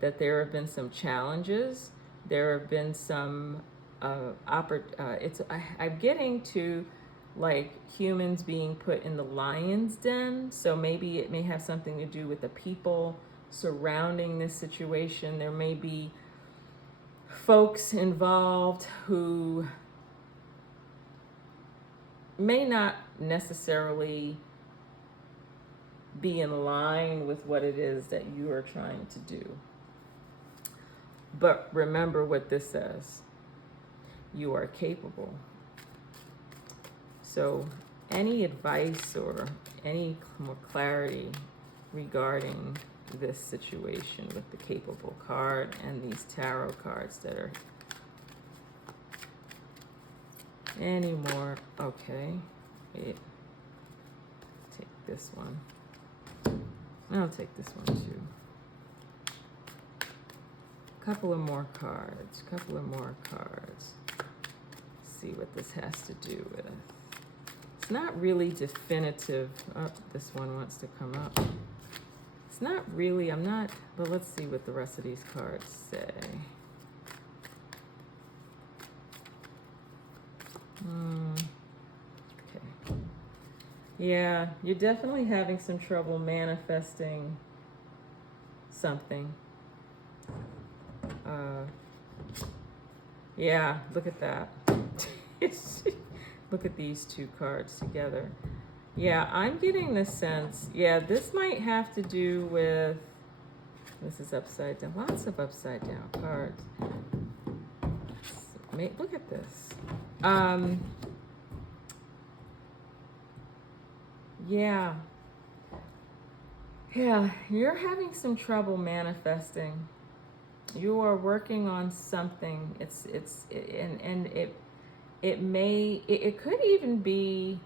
that there have been some challenges, there have been some, I'm getting to like humans being put in the lion's den. So maybe it may have something to do with the people surrounding this situation. There may be folks involved who may not necessarily be in line with what it is that you are trying to do. But remember what this says. You are capable. So any advice or any more clarity regarding this situation with the capable card and these tarot cards that are any more, okay, wait, take this one. I'll take this one too. Couple of more cards. See what this has to do with. It's not really definitive. Oh, this one wants to come up. It's not really, but let's see what the rest of these cards say. Okay. Yeah, you're definitely having some trouble manifesting something. Yeah, look at that. Look at these two cards together. Yeah, I'm getting the sense, yeah, this might have to do with, this is upside down, lots of upside down cards. Look at this. Yeah, you're having some trouble manifesting. You are working on something. It could even be,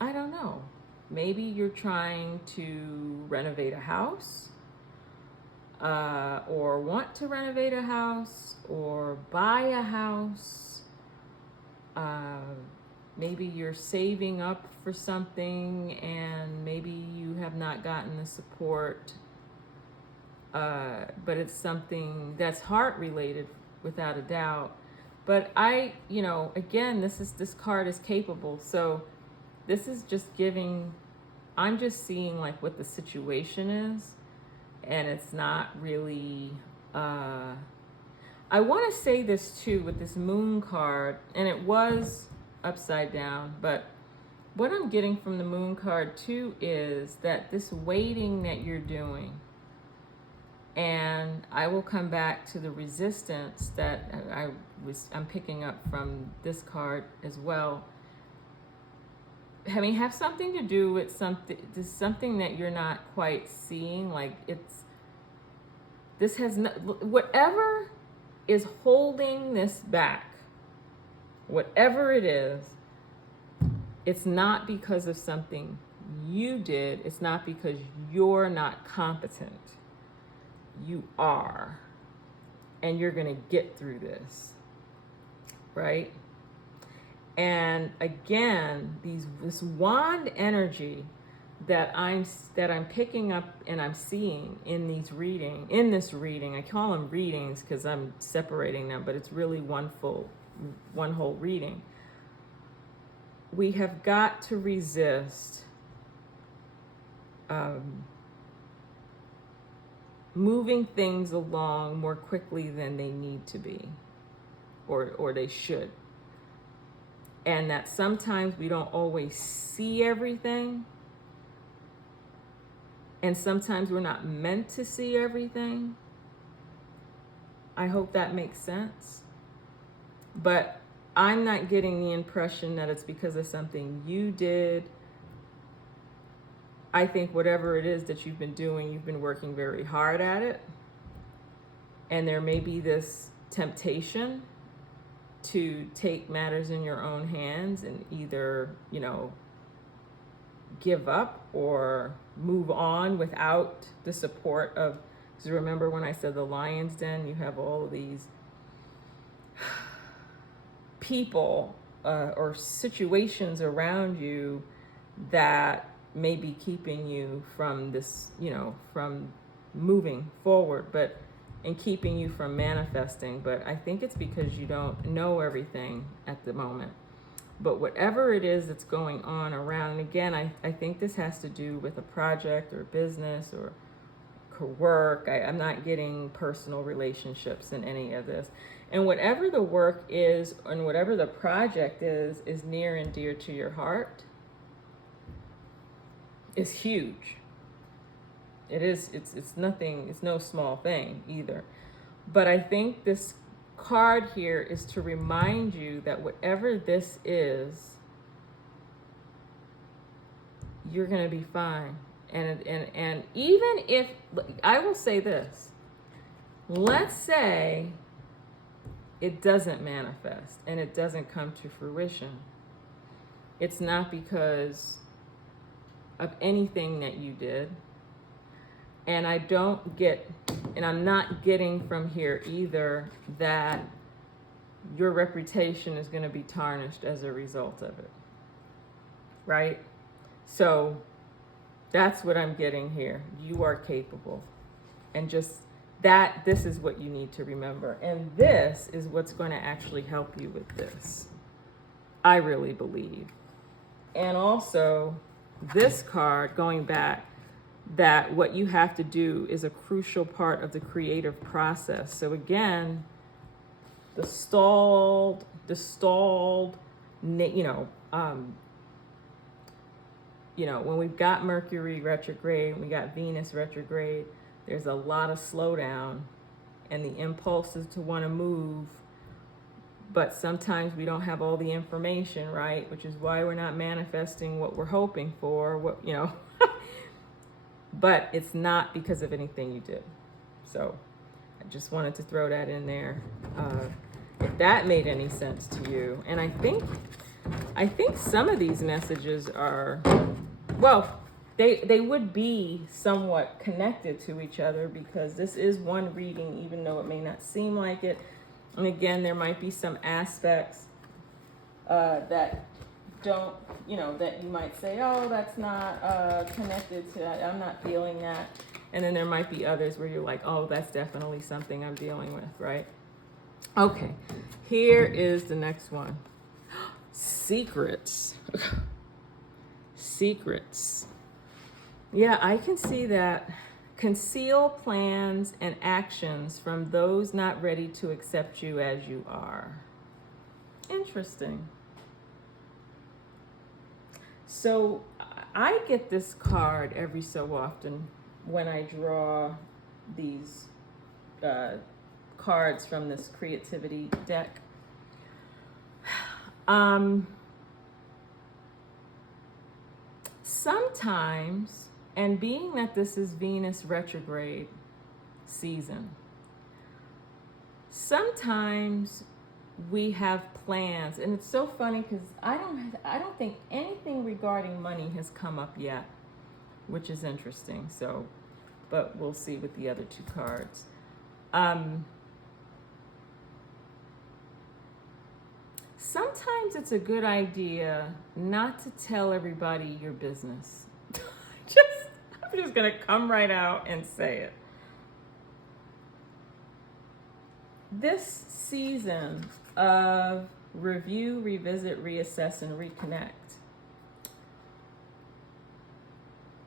I don't know, maybe you're trying to renovate a house, or want to renovate a house, or buy a house. Maybe you're saving up for something and maybe you have not gotten the support, but it's something that's heart related without a doubt. But again, this card is capable. So this is just giving, I'm just seeing like what the situation is, and it's not really, I want to say this too with this moon card, and it was upside down, but what I'm getting from the moon card too is that this waiting that you're doing, and I will come back to the resistance that I'm picking up from this card as well. Have something to do with something that you're not quite seeing. Like whatever is holding this back, whatever it is, it's not because of something you did. It's not because you're not competent. You are. And you're going to get through this. Right? And again, this wand energy that I'm picking up and I'm seeing in this reading, I call them readings because I'm separating them, but it's really one whole reading. We have got to resist moving things along more quickly than they need to be, or they should. And that sometimes we don't always see everything, and sometimes we're not meant to see everything. I hope that makes sense. But I'm not getting the impression that it's because of something you did. I think whatever it is that you've been doing, you've been working very hard at it. And there may be this temptation to take matters in your own hands and either, give up or move on without the support of, because remember when I said the lion's den, you have all of these people or situations around you that may be keeping you from this, from moving forward, and keeping you from manifesting. But I think it's because you don't know everything at the moment. But whatever it is that's going on around, and again, I think this has to do with a project or business or work. I'm not getting personal relationships in any of this. And whatever the work is and whatever the project is near and dear to your heart, is huge. It is, it's nothing, it's no small thing either. But I think this card here is to remind you that whatever this is, you're going to be fine. And even if, I will say this, let's say it doesn't manifest and it doesn't come to fruition. It's not because of anything that you did. And I'm not getting from here either that your reputation is going to be tarnished as a result of it. Right? So that's what I'm getting here. You are capable. And just that, this is what you need to remember. And this is what's going to actually help you with this. I really believe. And also, this card, going back, that what you have to do is a crucial part of the creative process. So again, the stalled, when we've got Mercury retrograde, we got Venus retrograde, there's a lot of slowdown and the impulse is to want to move, but sometimes we don't have all the information, right? Which is why we're not manifesting what we're hoping for, but it's not because of anything you did. So I just wanted to throw that in there. If that made any sense to you. And I think some of these messages are, well, they would be somewhat connected to each other because this is one reading, even though it may not seem like it. And again, there might be some aspects that don't, that you might say, oh, that's not connected to that. I'm not feeling that. And then there might be others where you're like, oh, that's definitely something I'm dealing with, right? Okay, here is the next one. Secrets. Secrets. Yeah, I can see that. Conceal plans and actions from those not ready to accept you as you are. Interesting. So I get this card every so often when I draw these cards from this creativity deck. Sometimes, and being that this is Venus retrograde season, sometimes we have plans, and it's so funny because I don't think anything regarding money has come up yet, which is interesting. So, but we'll see with the other two cards. Sometimes it's a good idea not to tell everybody your business. I'm just gonna come right out and say it. This season of review, revisit, reassess, and reconnect.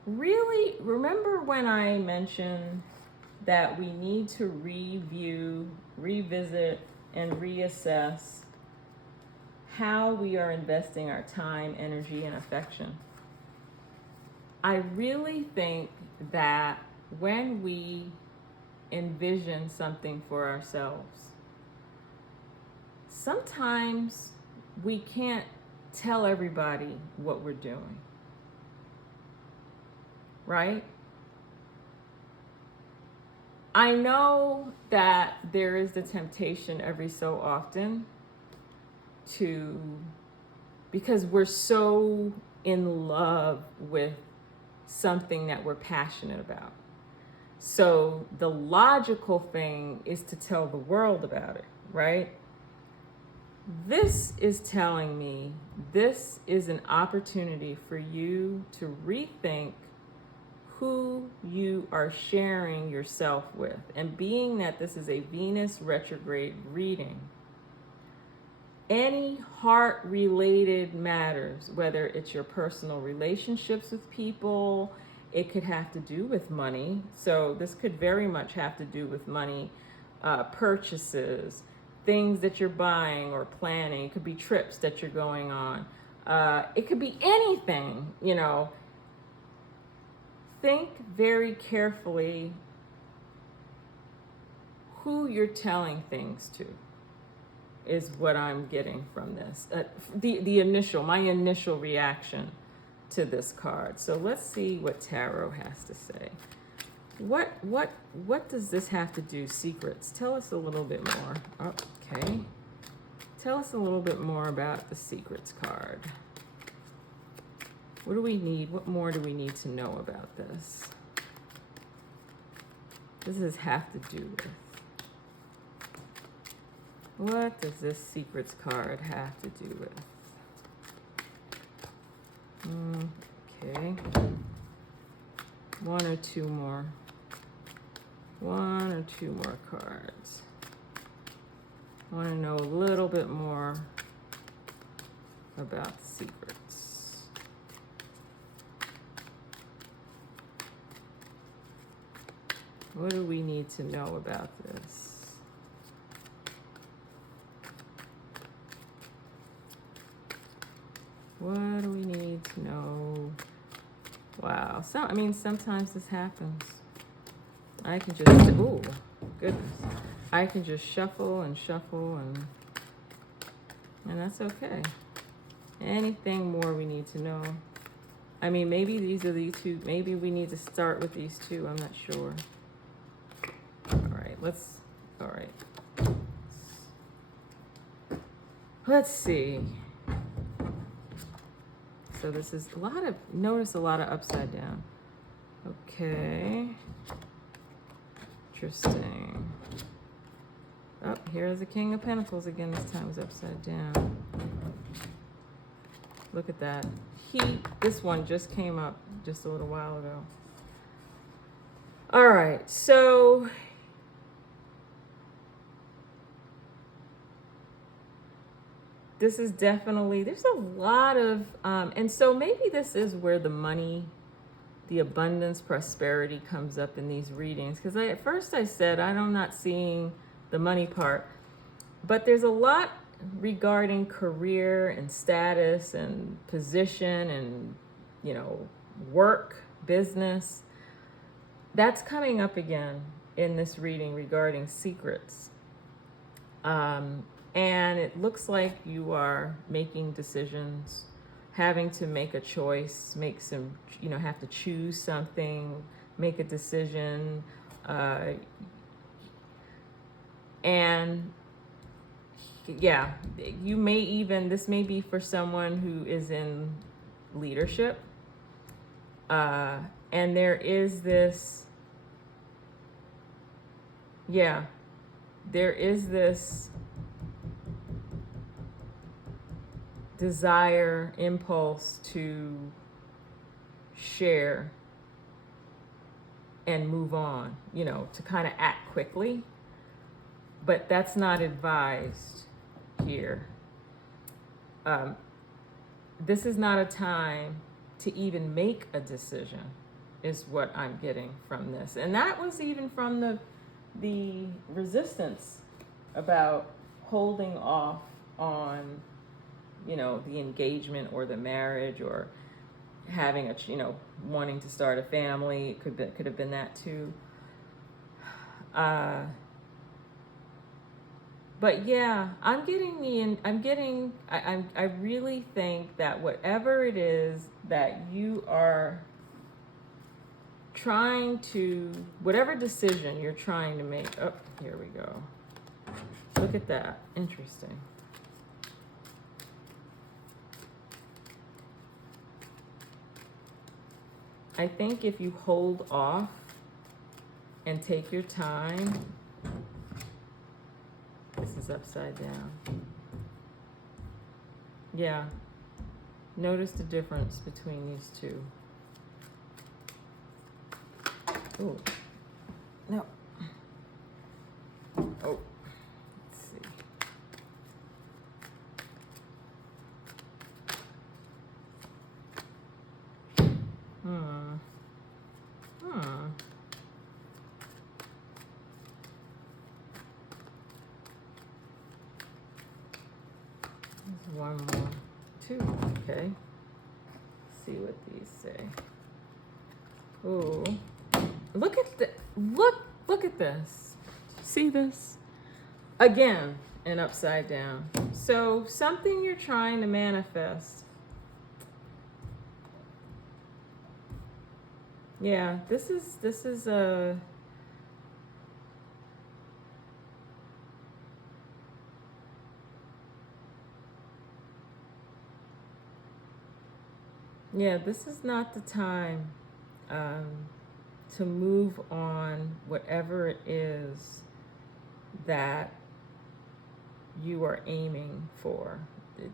Really, remember when I mentioned that we need to review, revisit, and reassess how we are investing our time, energy, and affection? I really think that when we envision something for ourselves. Sometimes we can't tell everybody what we're doing, right? I know that there is the temptation every so often because we're so in love with something that we're passionate about. So the logical thing is to tell the world about it, right? This is telling me this is an opportunity for you to rethink who you are sharing yourself with. And being that this is a Venus retrograde reading, any heart-related matters, whether it's your personal relationships with people, it could have to do with money. So this could very much have to do with money, purchases, things that you're buying or planning. It could be trips that you're going on. It could be anything, you know. Think very carefully who you're telling things to is what I'm getting from this. My initial reaction to this card. So let's see what tarot has to say. What does this have to do? Secrets. Tell us a little bit more. Okay. Tell us a little bit more about the secrets card. What do we need? What more do we need to know about this? What does this have to do with? What does this secrets card have to do with? Okay. One or two more cards. I want to know a little bit more about the secrets. What do we need to know about this? What do we need to know? Wow. Sometimes this happens. I can just, oh, goodness. I can just shuffle and that's okay. Anything more we need to know? I mean, maybe these are these two. Maybe we need to start with these two. I'm not sure. All right. Let's see. So this is notice a lot of upside down. Okay. Interesting. Oh, here's the King of Pentacles again. This time it's upside down. Look at that. This one just came up just a little while ago. All right, so this is definitely, there's a lot of, and so maybe this is where the money, the abundance, prosperity comes up in these readings. Because at first I said, I'm not seeing the money part, but there's a lot regarding career and status and position and, work, business. That's coming up again in this reading regarding secrets. And it looks like you are making decisions, having to make a choice, have to choose something, make a decision. And yeah, this may be for someone who is in leadership. And there is this, desire, impulse to share and move on, to kind of act quickly. But that's not advised here. This is not a time to even make a decision, is what I'm getting from this. And that was even from the resistance about holding off on, the engagement or the marriage or having wanting to start a family. It could have been that too. But yeah, I really think that whatever it is that you are trying to, whatever decision you're trying to make, oh, here we go. Look at that, interesting. I think if you hold off and take your time, this is upside down. Yeah, notice the difference between these two. Oh, no. Oh, let's see. There's one more, two, okay. Let's see what these say. Oh, look at this. See this? Again, an upside down. So something you're trying to manifest. Yeah, this is a yeah, this is not the time to move on whatever it is that you are aiming for.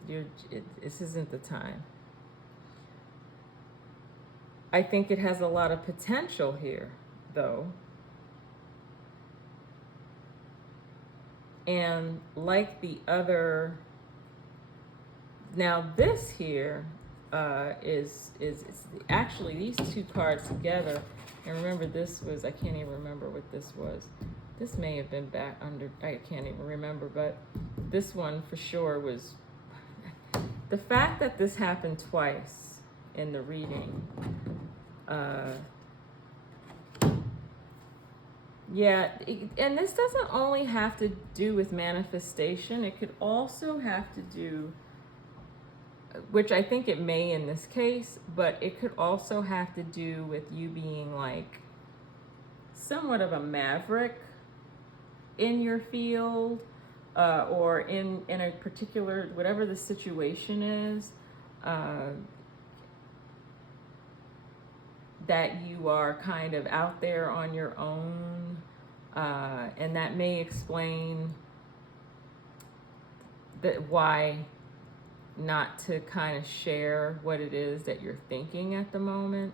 This isn't the time. I think it has a lot of potential here, though. And like the other, now this here is actually these two cards together. And remember, this was, I can't even remember what this was. This may have been back under, I can't even remember, but this one for sure was, the fact that this happened twice in the reading, yeah, and this doesn't only have to do with manifestation, it could also have to do, which I think it may in this case, but it could also have to do with you being like somewhat of a maverick in your field, or in a particular, whatever the situation is, that you are kind of out there on your own, and that may explain why not to kind of share what it is that you're thinking at the moment.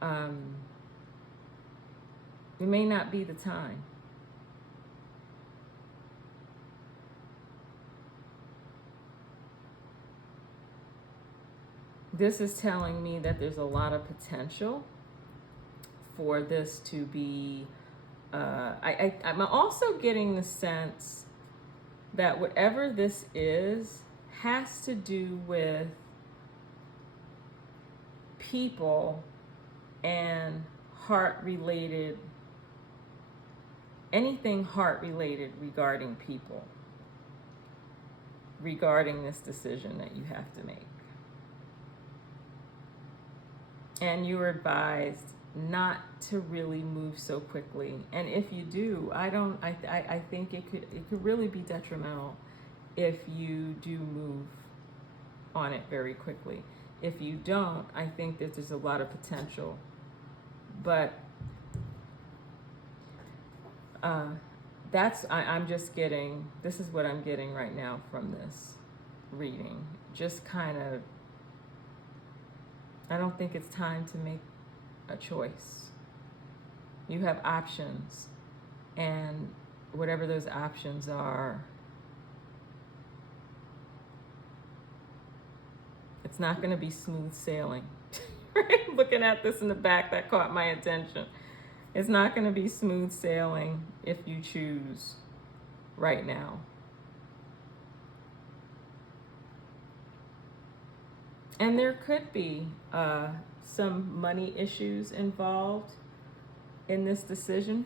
It may not be the time. This is telling me that there's a lot of potential for this to be, I'm also getting the sense that whatever this is has to do with people and heart-related, anything heart-related regarding people, regarding this decision that you have to make. And you are advised not to really move so quickly. And if you do, I think it could really be detrimental if you do move on it very quickly. If you don't, I think that there's a lot of potential. But I'm just getting, this is what I'm getting right now from this reading. Just kind of, I don't think it's time to make a choice. You have options, and whatever those options are, it's not going to be smooth sailing. Looking at this in the back, that caught my attention. It's not going to be smooth sailing if you choose right now. And there could be some money issues involved in this decision.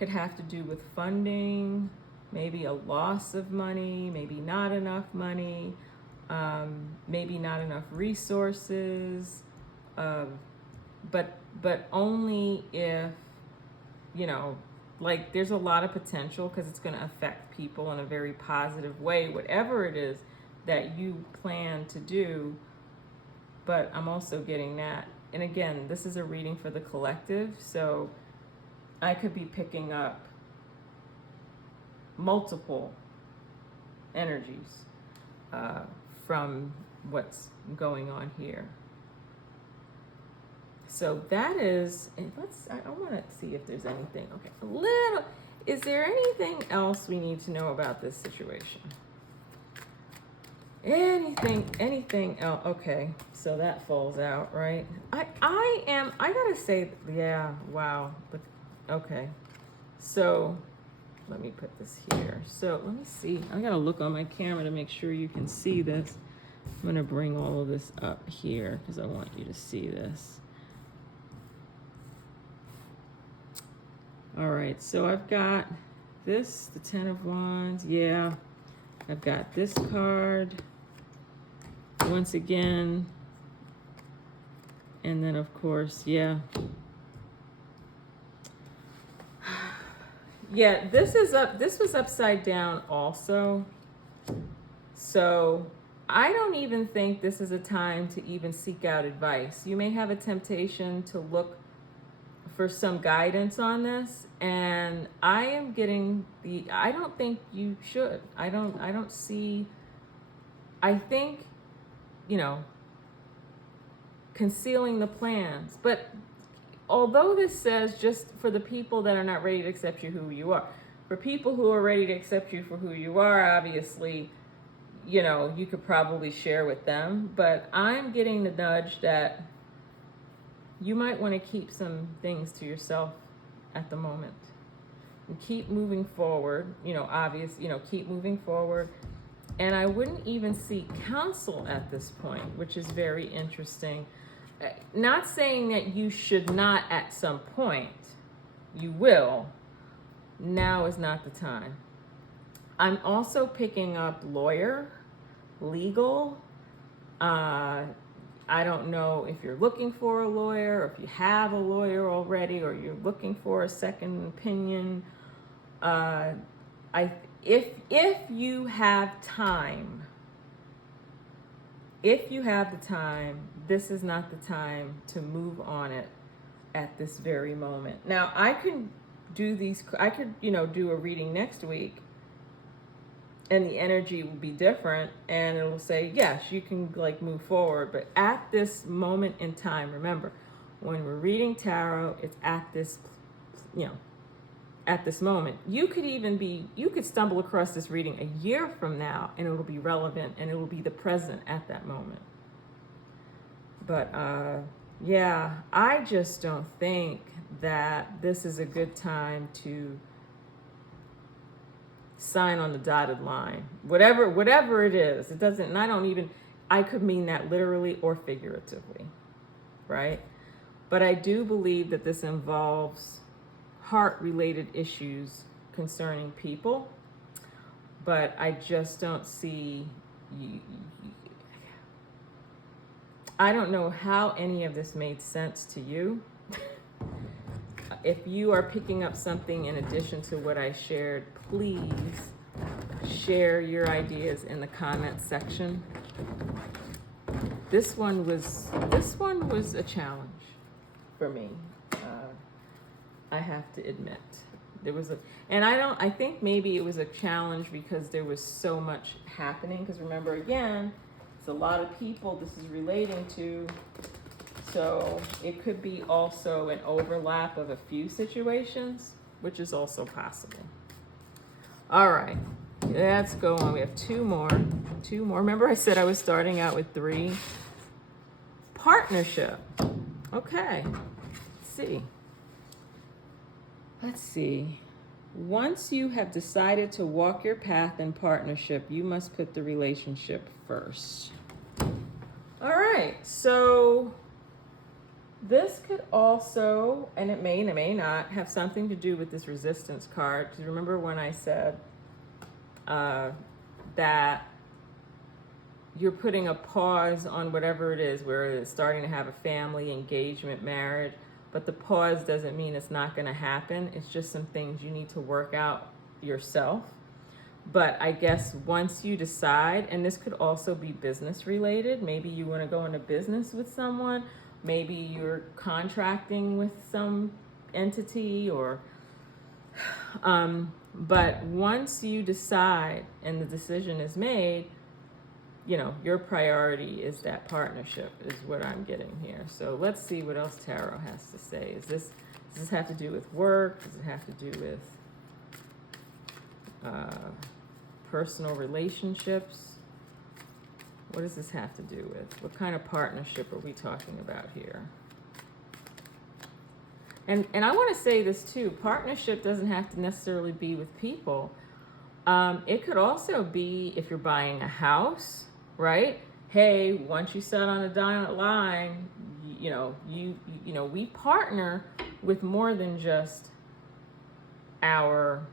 Could have to do with funding, maybe a loss of money, maybe not enough money, maybe not enough resources, but only if, you know, like there's a lot of potential because it's going to affect people in a very positive way, whatever it is that you plan to do. But I'm also getting that. And again, this is a reading for the collective, so I could be picking up multiple energies from what's going on here. So that is, and I want to see if there's anything, okay, is there anything else we need to know about this situation? Anything else? Okay, so that falls out, right? I gotta say, yeah, wow. Okay, so let me put this here. So let me see. I gotta look on my camera to make sure you can see this. I'm gonna bring all of this up here because I want you to see this. All right, so I've got this, the 10 of Wands, yeah. I've got this card, once again, and then of course, yeah. Yeah, this was upside down also. So I don't even think this is a time to even seek out advice. You may have a temptation to look for some guidance on this, and I am getting I don't think you should. I think, you know, concealing the plans. But although this says just for the people that are not ready to accept you who you are, for people who are ready to accept you for who you are, obviously, you know, you could probably share with them. But I'm getting the nudge that you might want to keep some things to yourself at the moment and keep moving forward, you know, keep moving forward. And I wouldn't even seek counsel at this point, which is very interesting. Not saying that you should not at some point. You will. Now is not the time. I'm also picking up lawyer, legal. I don't know if you're looking for a lawyer, or if you have a lawyer already, or you're looking for a second opinion. If you have time, this is not the time to move on it at this very moment. Now, I could, you know, do a reading next week, and the energy will be different, and it will say, yes, you can like move forward. But at this moment in time, remember, when we're reading tarot, it's at this, you know, at this moment. You could stumble across this reading a year from now, and it will be relevant, and it will be the present at that moment. But yeah, I just don't think that this is a good time to sign on the dotted line. Whatever it is, it doesn't, and I could mean that literally or figuratively, right? But I do believe that this involves heart-related issues concerning people, but I just don't see I don't know how any of this made sense to you. If you are picking up something in addition to what I shared, please share your ideas in the comment section. This one was a challenge for me. I have to admit. I think maybe it was a challenge because there was so much happening. Because remember, again, it's a lot of people this is relating to. So it could be also an overlap of a few situations, which is also possible. All right, let's go on. We have two more. Remember I said I was starting out with 3. Partnership. Okay, let's see. Once you have decided to walk your path in partnership, you must put the relationship first. All right, so this could also, and it may not, have something to do with this resistance card. Because remember when I said that you're putting a pause on whatever it is, where it's starting to have a family, engagement, marriage, but the pause doesn't mean it's not going to happen. It's just some things you need to work out yourself. But I guess once you decide, and this could also be business related, maybe you want to go into business with someone, maybe you're contracting with some entity, or but once you decide and the decision is made, you know, your priority is that partnership, is what I'm getting here. So let's see what else tarot has to say. Does this have to do with work? Does it have to do with personal relationships? What does this have to do with? What kind of partnership are we talking about here? And I want to say this too, partnership doesn't have to necessarily be with people. It could also be if you're buying a house, right? Hey, once you set on a dotted line, you know, we partner with more than just our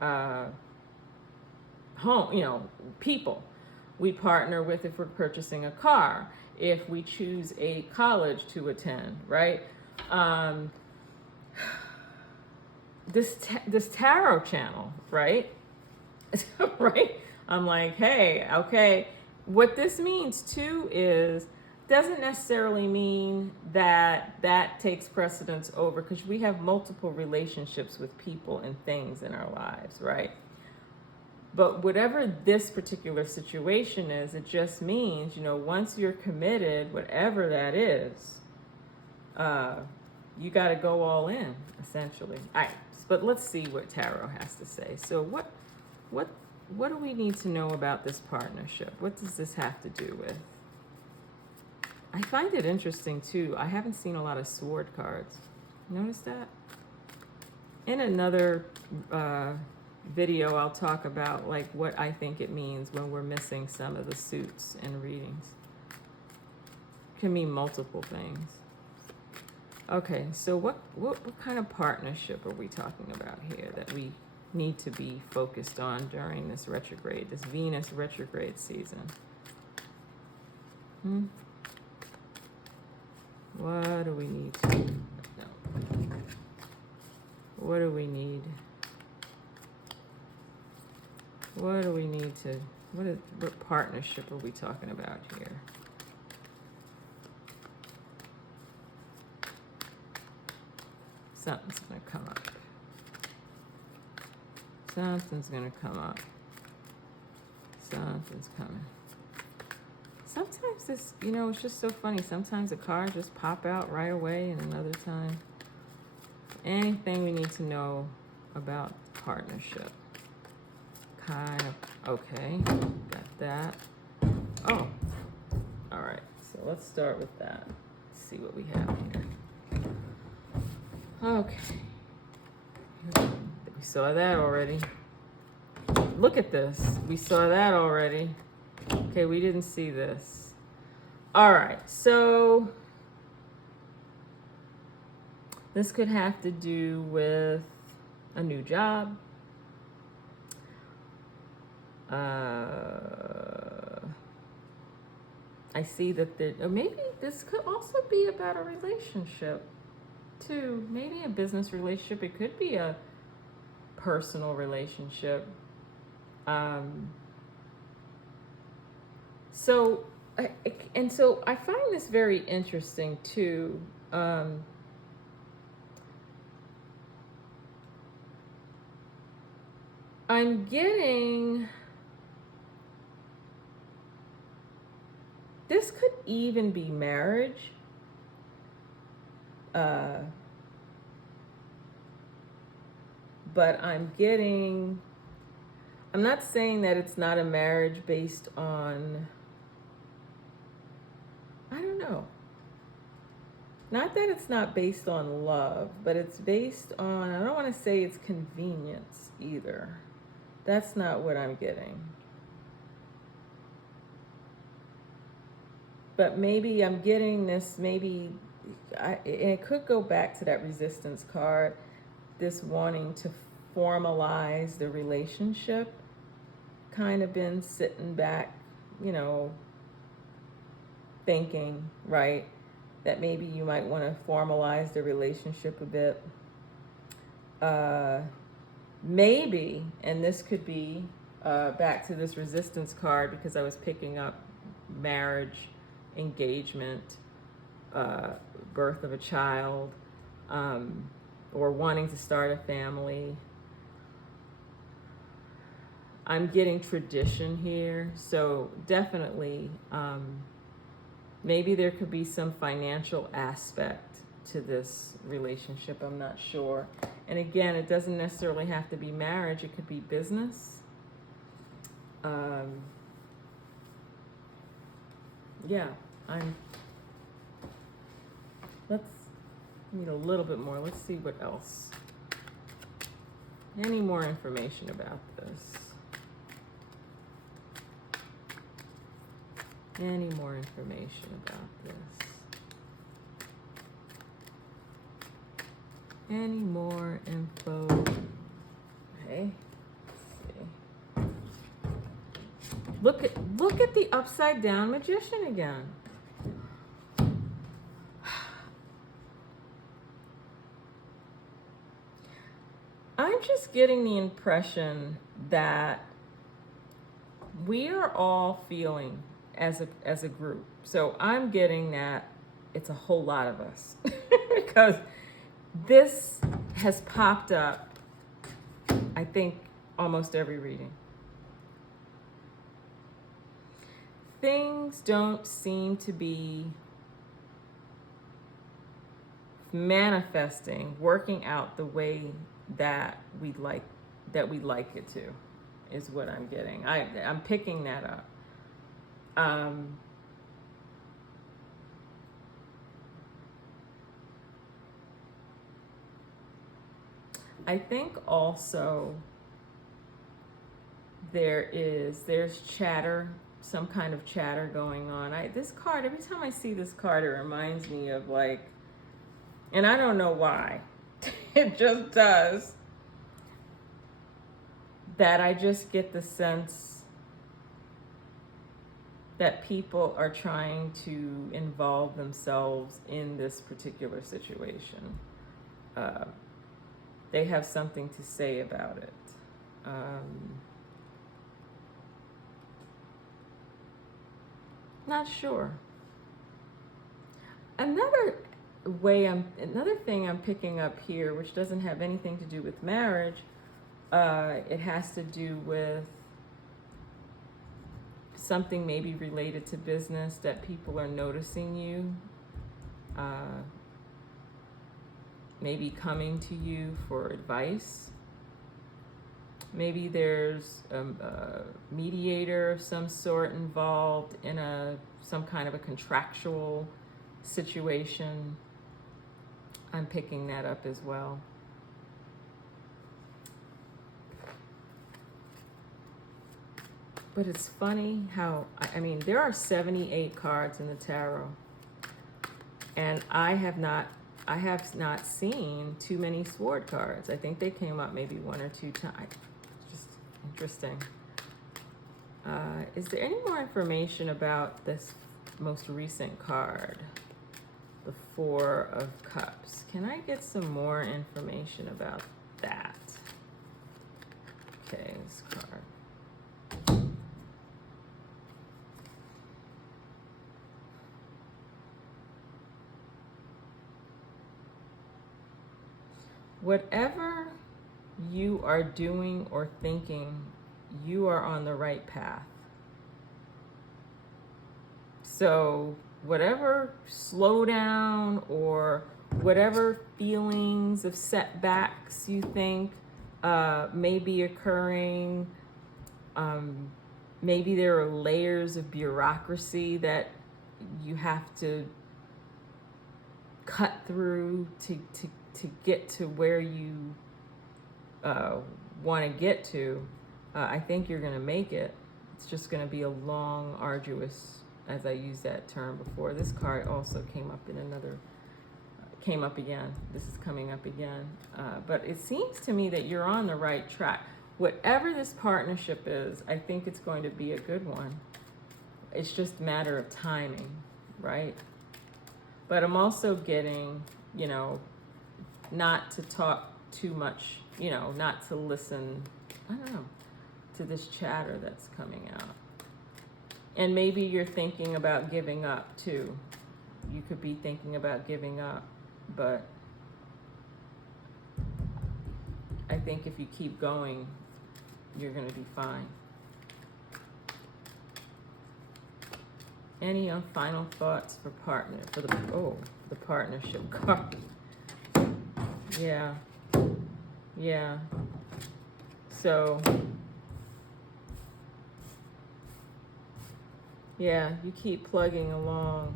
home, you know, people. We partner with, if we're purchasing a car, if we choose a college to attend, right? This tarot channel, right? Right? I'm like, hey, okay. What this means too is, doesn't necessarily mean that that takes precedence over, because we have multiple relationships with people and things in our lives, right? But whatever this particular situation is, it just means, you know, once you're committed, whatever that is, you got to go all in, essentially. All right, but let's see what tarot has to say. So what do we need to know about this partnership? What does this have to do with? I find it interesting too. I haven't seen a lot of sword cards. Notice that? In another video, I'll talk about like what I think it means when we're missing some of the suits in readings. It can mean multiple things. Okay, so what kind of partnership are we talking about here that we need to be focused on during this retrograde, this Venus retrograde season? What do we need to know? What do we need? What do we need to, what partnership are we talking about here? Something's going to come up. Something's going to come up. Something's coming. Sometimes this, you know, it's just so funny. Sometimes the cards just pop out right away, and another time, anything we need to know about partnership. Kind of, okay, got that. Oh, all right, so let's start with that. Let's see what we have here. Okay, we saw that already. Look at this, we saw that already. Okay, we didn't see this. All right, so this could have to do with a new job. I see that or maybe this could also be about a relationship too. Maybe a business relationship. It could be a personal relationship. So I find this very interesting too. I'm getting, this could even be marriage. But I'm not saying that it's not a marriage based on, I don't know. Not that it's not based on love, but it's based on, I don't want to say it's convenience either. That's not what I'm getting. But maybe I'm getting this, maybe it could go back to that resistance card, this wanting to formalize the relationship, kind of been sitting back, you know, thinking, right, that maybe you might want to formalize the relationship a bit. Maybe, and this could be back to this resistance card, because I was picking up marriage, engagement, birth of a child, or wanting to start a family. I'm getting tradition here, so definitely maybe there could be some financial aspect to this relationship. I'm not sure. And again, it doesn't necessarily have to be marriage. It could be business. Yeah, let's need a little bit more. Let's see what else. Any more information about this? Any more information about this? Any more info? Okay. Let's see. Look at the upside down magician again. I'm just getting the impression that we are all feeling as a group. So I'm getting that it's a whole lot of us because this has popped up, I think, almost every reading. Things don't seem to be manifesting, working out the way that we'd like it to, is what I'm getting. I'm picking that up. I think also there's chatter, some kind of chatter going on. This card, every time I see this card, it reminds me of, like, and I don't know why, it just does, that I just get the sense that people are trying to involve themselves in this particular situation. They have something to say about it. Not sure. Another thing I'm picking up here, which doesn't have anything to do with marriage, it has to do with something maybe related to business, that people are noticing you, maybe coming to you for advice. Maybe there's a mediator of some sort involved in some kind of a contractual situation. I'm picking that up as well. But it's funny how, I mean, there are 78 cards in the tarot, and I have not seen too many sword cards. I think they came up maybe one or two times. Just interesting. Is there any more information about this most recent card, the Four of Cups? Can I get some more information about that? Okay, this card. Whatever you are doing or thinking, you are on the right path. So whatever slowdown or whatever feelings of setbacks you think may be occurring, maybe there are layers of bureaucracy that you have to cut through to get to where you want to get to. I think you're going to make it. It's just going to be a long, arduous, as I used that term before. This card also came up in another came up again. This is coming up again. But it seems to me that you're on the right track. Whatever this partnership is, I think it's going to be a good one. It's just a matter of timing, right? But I'm also getting, not to talk too much, not to listen, I don't know, to this chatter that's coming out. And maybe you're thinking about giving up too. You could be thinking about giving up, but I think if you keep going, you're going to be fine. Any final thoughts for the partnership card? Yeah. So, yeah, you keep plugging along.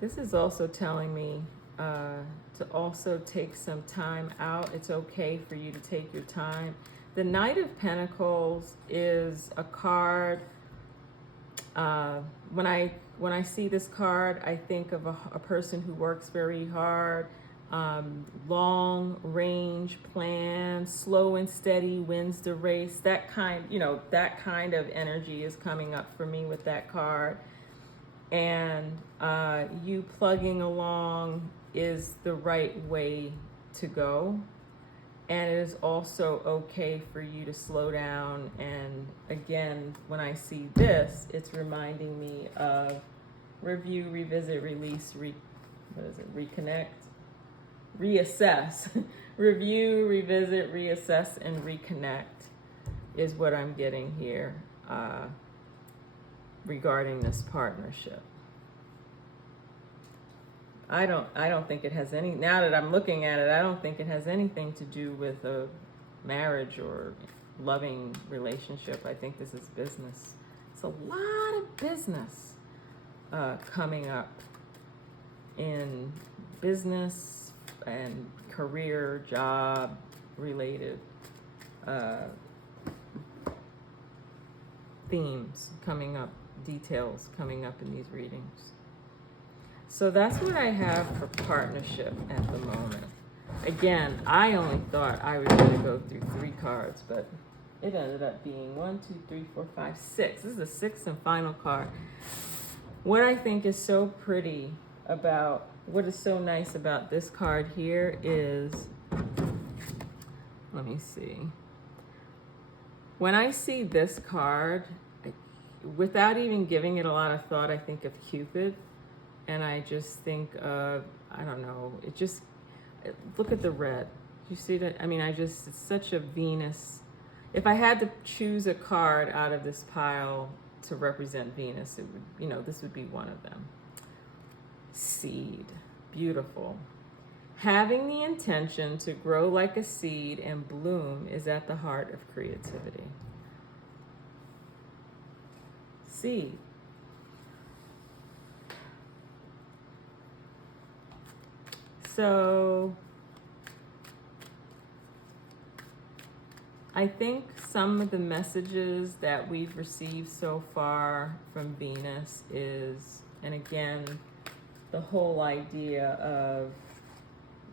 This is also telling me to also take some time out. It's okay for you to take your time. The Knight of Pentacles is a card. When I see this card, I think of a person who works very hard, long range plan, slow and steady wins the race. That kind of energy is coming up for me with that card. And you plugging along is the right way to go. And it is also okay for you to slow down. And again, when I see this, it's reminding me of review, revisit, release, reconnect, reassess. Review, revisit, reassess, and reconnect is what I'm getting here. Regarding this partnership. I don't think it has any, now that I'm looking at it, I don't think it has anything to do with a marriage or loving relationship. I think this is business. It's a lot of business coming up in business and career, job related themes coming up. Details coming up in these readings. So that's what I have for partnership at the moment. Again, I only thought I was going to go through 3 cards, but it ended up being 1, 2, 3, 4, 5, 6. This is the 6th and final card. What I think is so pretty about, what is so nice about this card here is, let me see. When I see this card, without even giving it a lot of thought, I think of Cupid, and I just think of, I don't know, it just, look at the red. You see that? I mean, it's such a Venus. If I had to choose a card out of this pile to represent Venus, it would, this would be one of them. Seed, beautiful. Having the intention to grow like a seed and bloom is at the heart of creativity. Seed. So I think some of the messages that we've received so far from Venus is, and again, the whole idea of,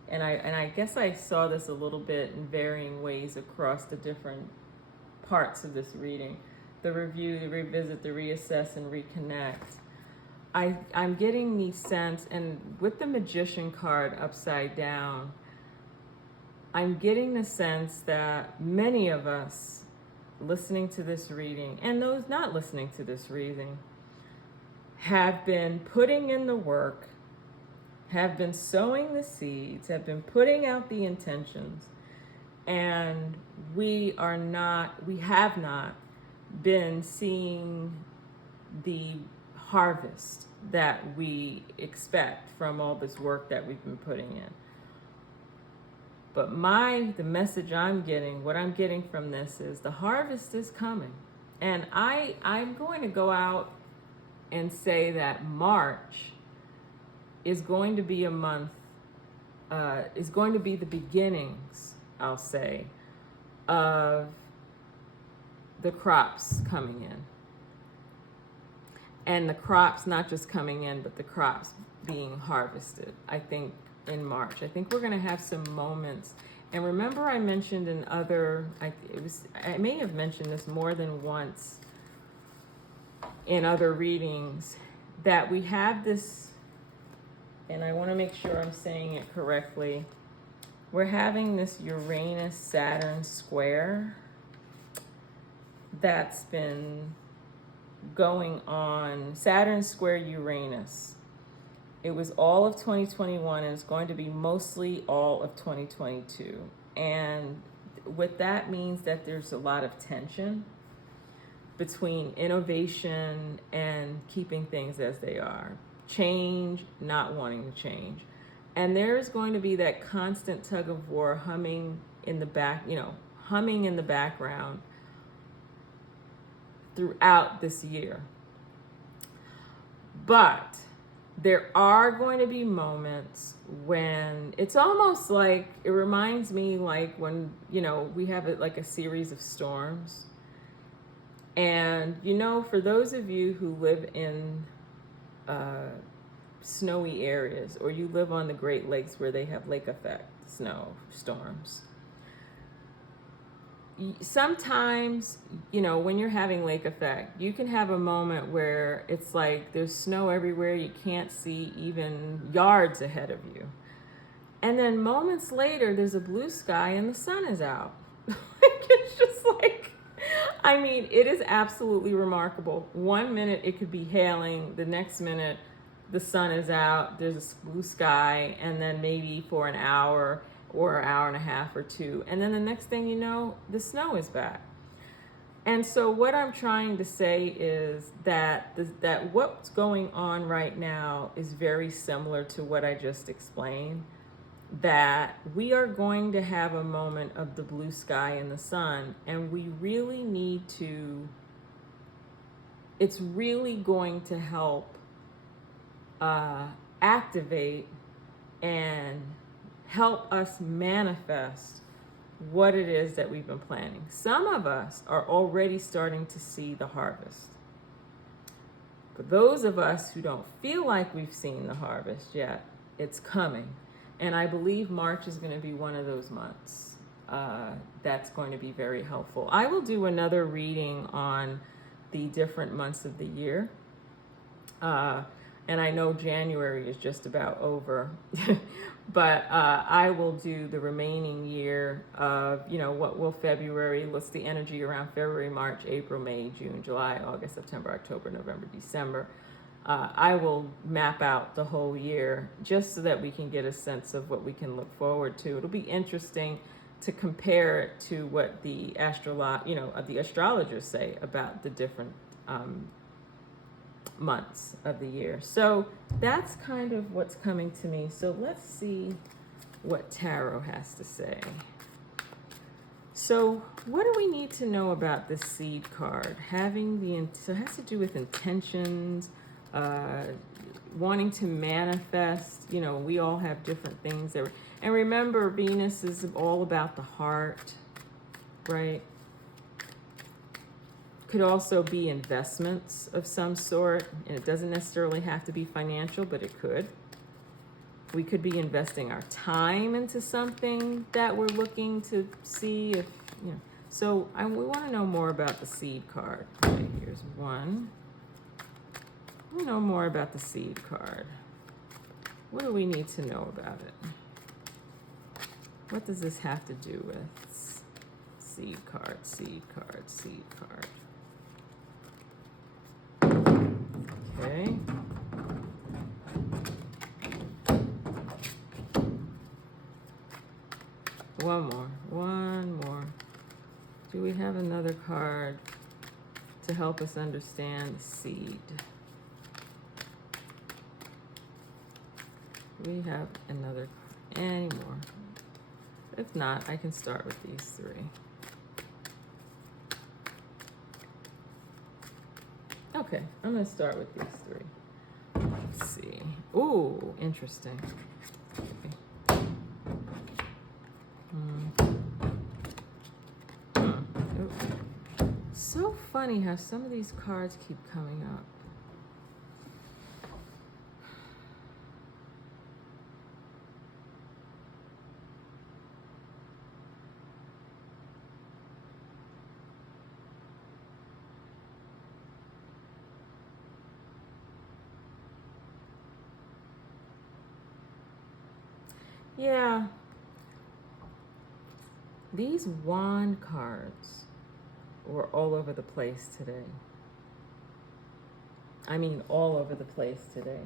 and I guess I saw this a little bit in varying ways across the different parts of this reading. The review, the revisit, the reassess, and reconnect. I'm getting the sense, and with the Magician card upside down, I'm getting the sense that many of us listening to this reading, and those not listening to this reading, have been putting in the work, have been sowing the seeds, have been putting out the intentions, and we have not been seeing the harvest that we expect from all this work that we've been putting in. But the message I'm getting, what I'm getting from this is the harvest is coming. And I'm going to go out and say that March is going to be a month, is going to be the beginnings I'll say, of the crops coming in. And the crops not just coming in, but the crops being harvested, I think, in March. I think we're going to have some moments. And remember, I mentioned in other, I may have mentioned this more than once in other readings, that we have this, and I want to make sure I'm saying it correctly. We're having this Uranus-Saturn square that's been going on. Saturn square Uranus. It was all of 2021 and it's going to be mostly all of 2022. And what that means that there's a lot of tension between innovation and keeping things as they are. Change, not wanting to change. And there's going to be that constant tug of war humming in the background throughout this year. But there are going to be moments when it's almost like, it reminds me like when, we have like a series of storms. And, for those of you who live in snowy areas, or you live on the Great Lakes where they have lake effect snow storms, sometimes, when you're having lake effect, you can have a moment where it's like there's snow everywhere, you can't see even yards ahead of you. And then moments later, there's a blue sky and the sun is out. It's just like, it is absolutely remarkable. One minute it could be hailing, the next minute the sun is out, there's a blue sky, and then maybe for an hour or an hour and a half or two, and then the next thing you know, the snow is back. And so what I'm trying to say is that that what's going on right now is very similar to what I just explained, that we are going to have a moment of the blue sky and the sun, and we really need to, it's really going to help activate and help us manifest what it is that we've been planning. Some of us are already starting to see the harvest. But those of us who don't feel like we've seen the harvest yet, it's coming. And I believe March is going to be one of those months that's going to be very helpful. I will do another reading on the different months of the year. And I know January is just about over, but I will do the remaining year of, what will February, what's the energy around February, March, April, May, June, July, August, September, October, November, December. I will map out the whole year just so that we can get a sense of what we can look forward to. It'll be interesting to compare it to what the astrologers say about the different months of the year. So that's kind of what's coming to me. So let's see what tarot has to say. So what do we need to know about this seed card? So it has to do with intentions, wanting to manifest. We all have different things there. And remember, Venus is all about the heart, right? Could also be investments of some sort, and it doesn't necessarily have to be financial, but it could. We could be investing our time into something that we're looking to see if, So we want to know more about the seed card. Okay, here's one. We know more about the seed card. What do we need to know about it? What does this have to do with? Seed card, seed card, seed card. Okay. One more. Do we have another card to help us understand the seed? Do we have any more? If not, I can start with these three. Okay, I'm going to start with these three. Let's see. Ooh, interesting. Okay. so funny how some of these cards keep coming up. Yeah, these wand cards were all over the place today. I mean, all over the place today.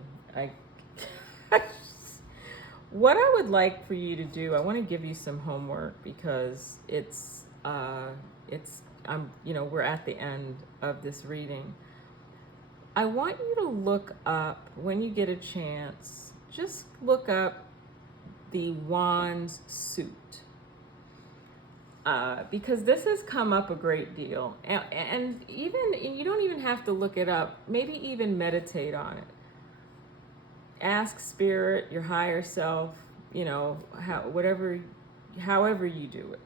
What I would like for you to do, I want to give you some homework because we're at the end of this reading. I want you to look up, when you get a chance, just look up the Wands suit. Because this has come up a great deal. And even, you don't even have to look it up, maybe even meditate on it. Ask Spirit, your higher self, however you do it,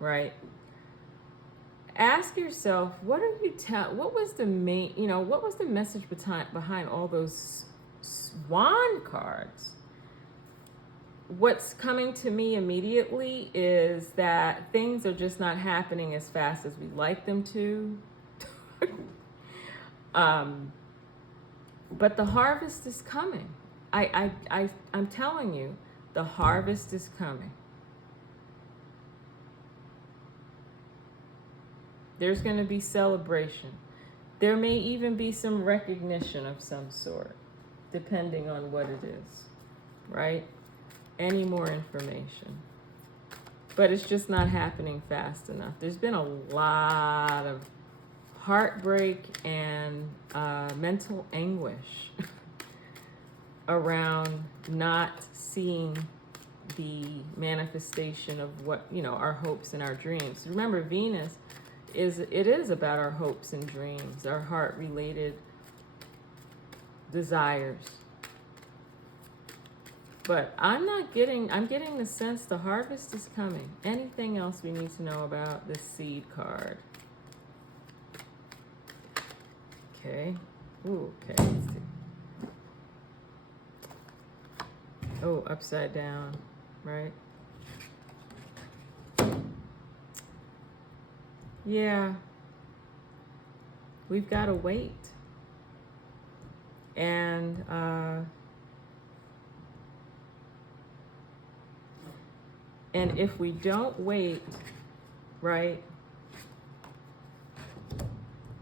right? Ask yourself, what was the message behind all those wand cards? What's coming to me immediately is that things are just not happening as fast as we'd like them to. But the harvest is coming. I'm telling you, the harvest is coming. There's going to be celebration. There may even be some recognition of some sort, depending on what it is, right? Any more information. But it's just not happening fast enough. There's been a lot of heartbreak and mental anguish around not seeing the manifestation of what, our hopes and our dreams. Remember, Venus is about our hopes and dreams, our heart-related desires. But I'm getting the sense the harvest is coming. Anything else we need to know about the seed card? Okay. Ooh, okay. Let's see. Oh, upside down, right? Yeah. We've got to wait. And if we don't wait, right,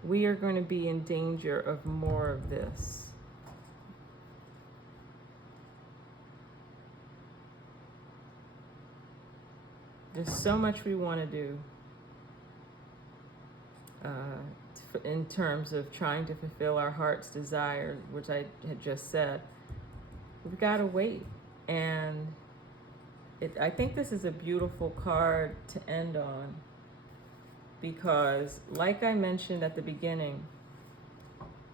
we are going to be in danger of more of this. There's so much we want to do in terms of trying to fulfill our heart's desires, which I had just said. We've got to wait. And I think this is a beautiful card to end on because, like I mentioned at the beginning,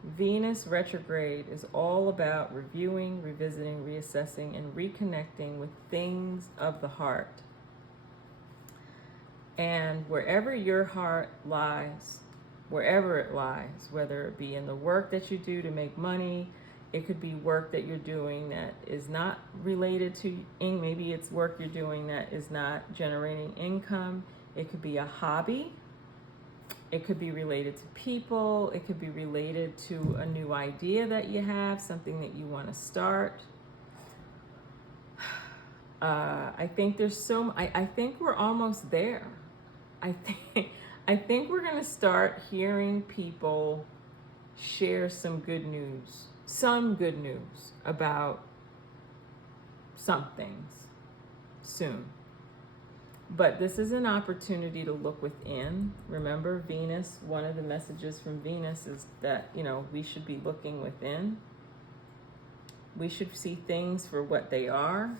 Venus retrograde is all about reviewing, revisiting, reassessing, and reconnecting with things of the heart. And wherever your heart lies, wherever it lies, whether it be in the work that you do to make money, it could be work that you're doing that is not related to, maybe it's work you're doing that is not generating income. It could be a hobby. It could be related to people. It could be related to a new idea that you have, something that you want to start. I think I think we're almost there. I think we're going to start hearing people share some good news about some things soon. But this is an opportunity to look within. Remember, Venus, one of the messages from Venus is that, we should be looking within. We should see things for what they are.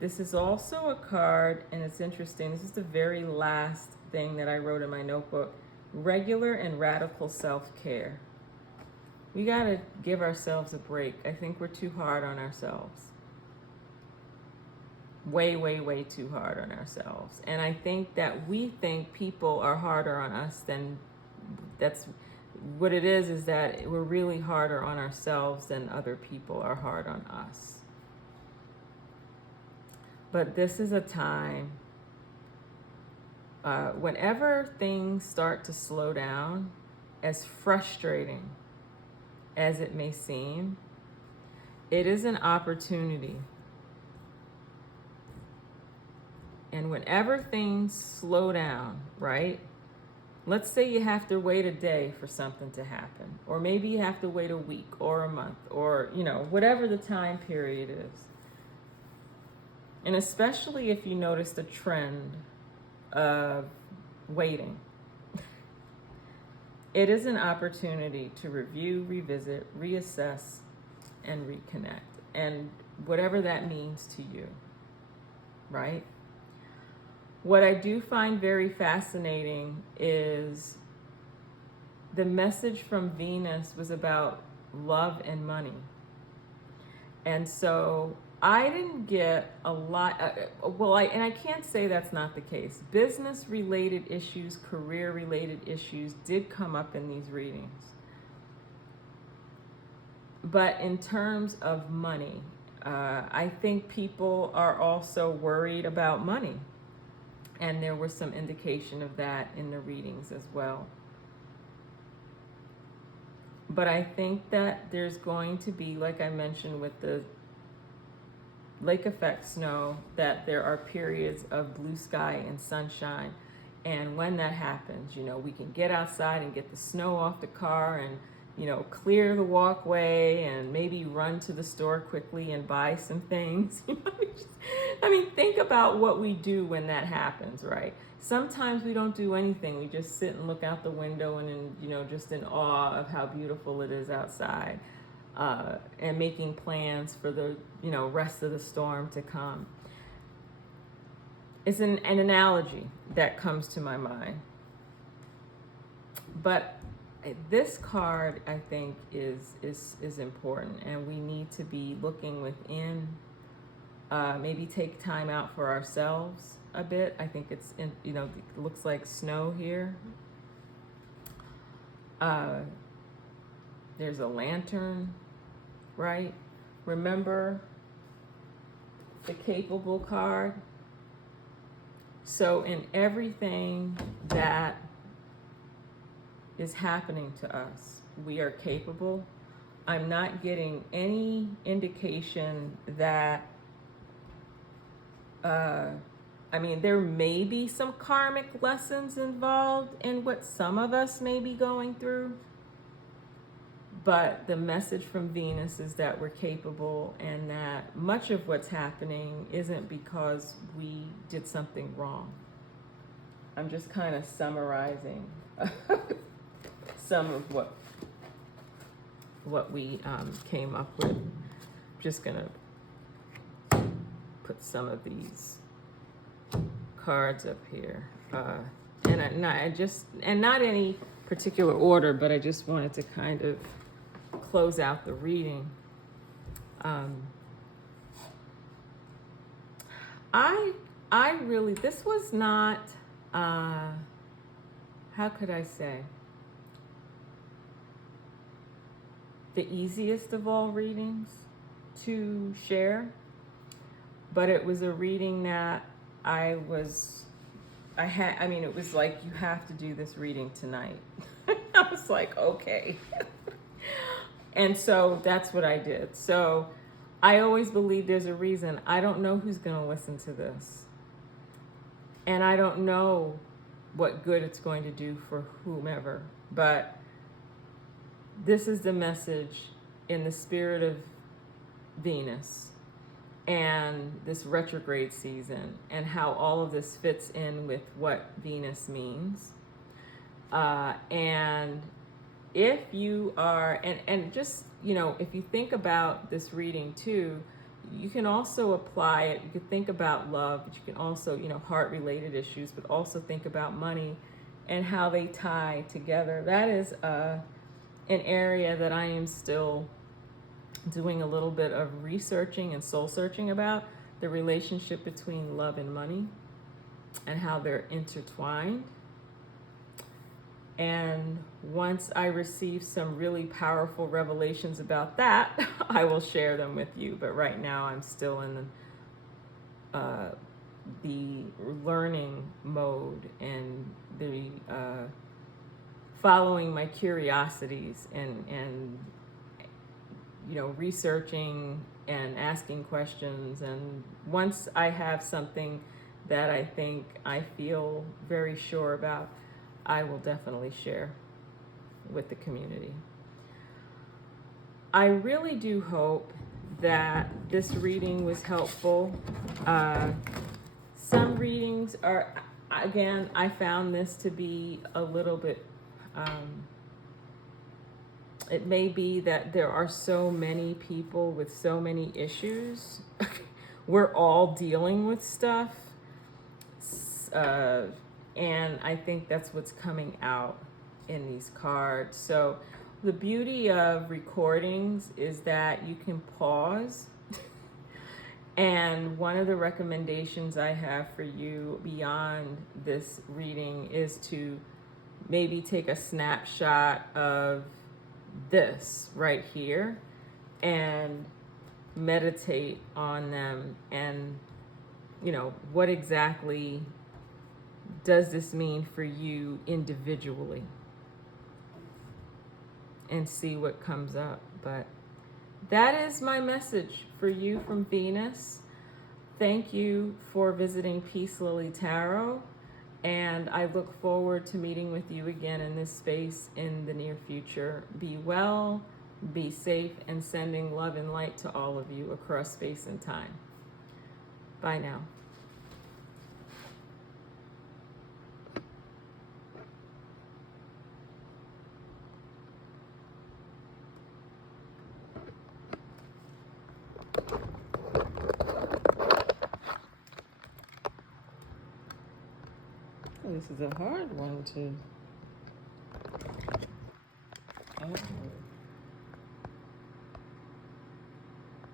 This is also a card, and it's interesting. This is the very last thing that I wrote in my notebook. Regular and radical self-care. We got to give ourselves a break. I think we're too hard on ourselves. way, way, way too hard on ourselves. And I think that we think people are harder on us than that's what it is that we're really harder on ourselves than other people are hard on us. But this is a time, whenever things start to slow down, as frustrating as it may seem, it is an opportunity. And whenever things slow down, right? Let's say you have to wait a day for something to happen, or maybe you have to wait a week or a month, or, whatever the time period is. And especially if you notice the trend of waiting, it is an opportunity to review, revisit, reassess, and reconnect. And whatever that means to you, right? What I do find very fascinating is the message from Venus was about love and money. And so I didn't get a lot, and I can't say that's not the case. Business-related issues, career-related issues did come up in these readings. But in terms of money, I think people are also worried about money. And there was some indication of that in the readings as well. But I think that there's going to be, like I mentioned with the lake effect snow, that there are periods of blue sky and sunshine. And when that happens, we can get outside and get the snow off the car and, clear the walkway and maybe run to the store quickly and buy some things. Think about what we do when that happens, right? Sometimes we don't do anything. We just sit and look out the window and, just in awe of how beautiful it is outside, and making plans for the, rest of the storm to come. It's an analogy that comes to my mind. But this card, I think, is important, and we need to be looking within. Maybe take time out for ourselves a bit. I think it's it looks like snow here. There's a lantern, right? Remember the capable card. So in everything that is happening to us, we are capable. I'm not getting any indication that there may be some karmic lessons involved in what some of us may be going through, but the message from Venus is that we're capable, and that much of what's happening isn't because we did something wrong. I'm just kind of summarizing some of what we came up with. Just gonna put some of these cards up here, and not any particular order, but I just wanted to kind of close out the reading. I really, this was not, how could I say, the easiest of all readings to share, but it was a reading that it was like, you have to do this reading tonight. I was like, okay. And so that's what I did. So I always believe there's a reason. I don't know who's going to listen to this. And I don't know what good it's going to do for whomever. But this is the message in the spirit of Venus and this retrograde season, and how all of this fits in with what Venus means. And if you are, and just, if you think about this reading too, you can also apply it. You could think about love, but you can also, heart-related issues, but also think about money and how they tie together. That is an area that I am still doing a little bit of researching and soul searching about, the relationship between love and money and how they're intertwined. And once I receive some really powerful revelations about that, I will share them with you. But right now I'm still in the learning mode and the following my curiosities and you know, researching and asking questions. And once I have something that I think I feel very sure about, I will definitely share with the community. I really do hope that this reading was helpful. Some readings are, again, I found this to be a little bit, it may be that there are so many people with so many issues. We're all dealing with stuff. And I think that's what's coming out in these cards. So the beauty of recordings is that you can pause. And one of the recommendations I have for you beyond this reading is to maybe take a snapshot of this right here and meditate on them, and you know, what exactly does this mean for you individually, and see what comes up. But that is my message for you from Venus. Thank you for visiting Peace Lily Tarot, and I look forward to meeting with you again in this space in the near future. Be well, be safe, and sending love and light to all of you across space and time. Bye now. This is a hard one to... Oh.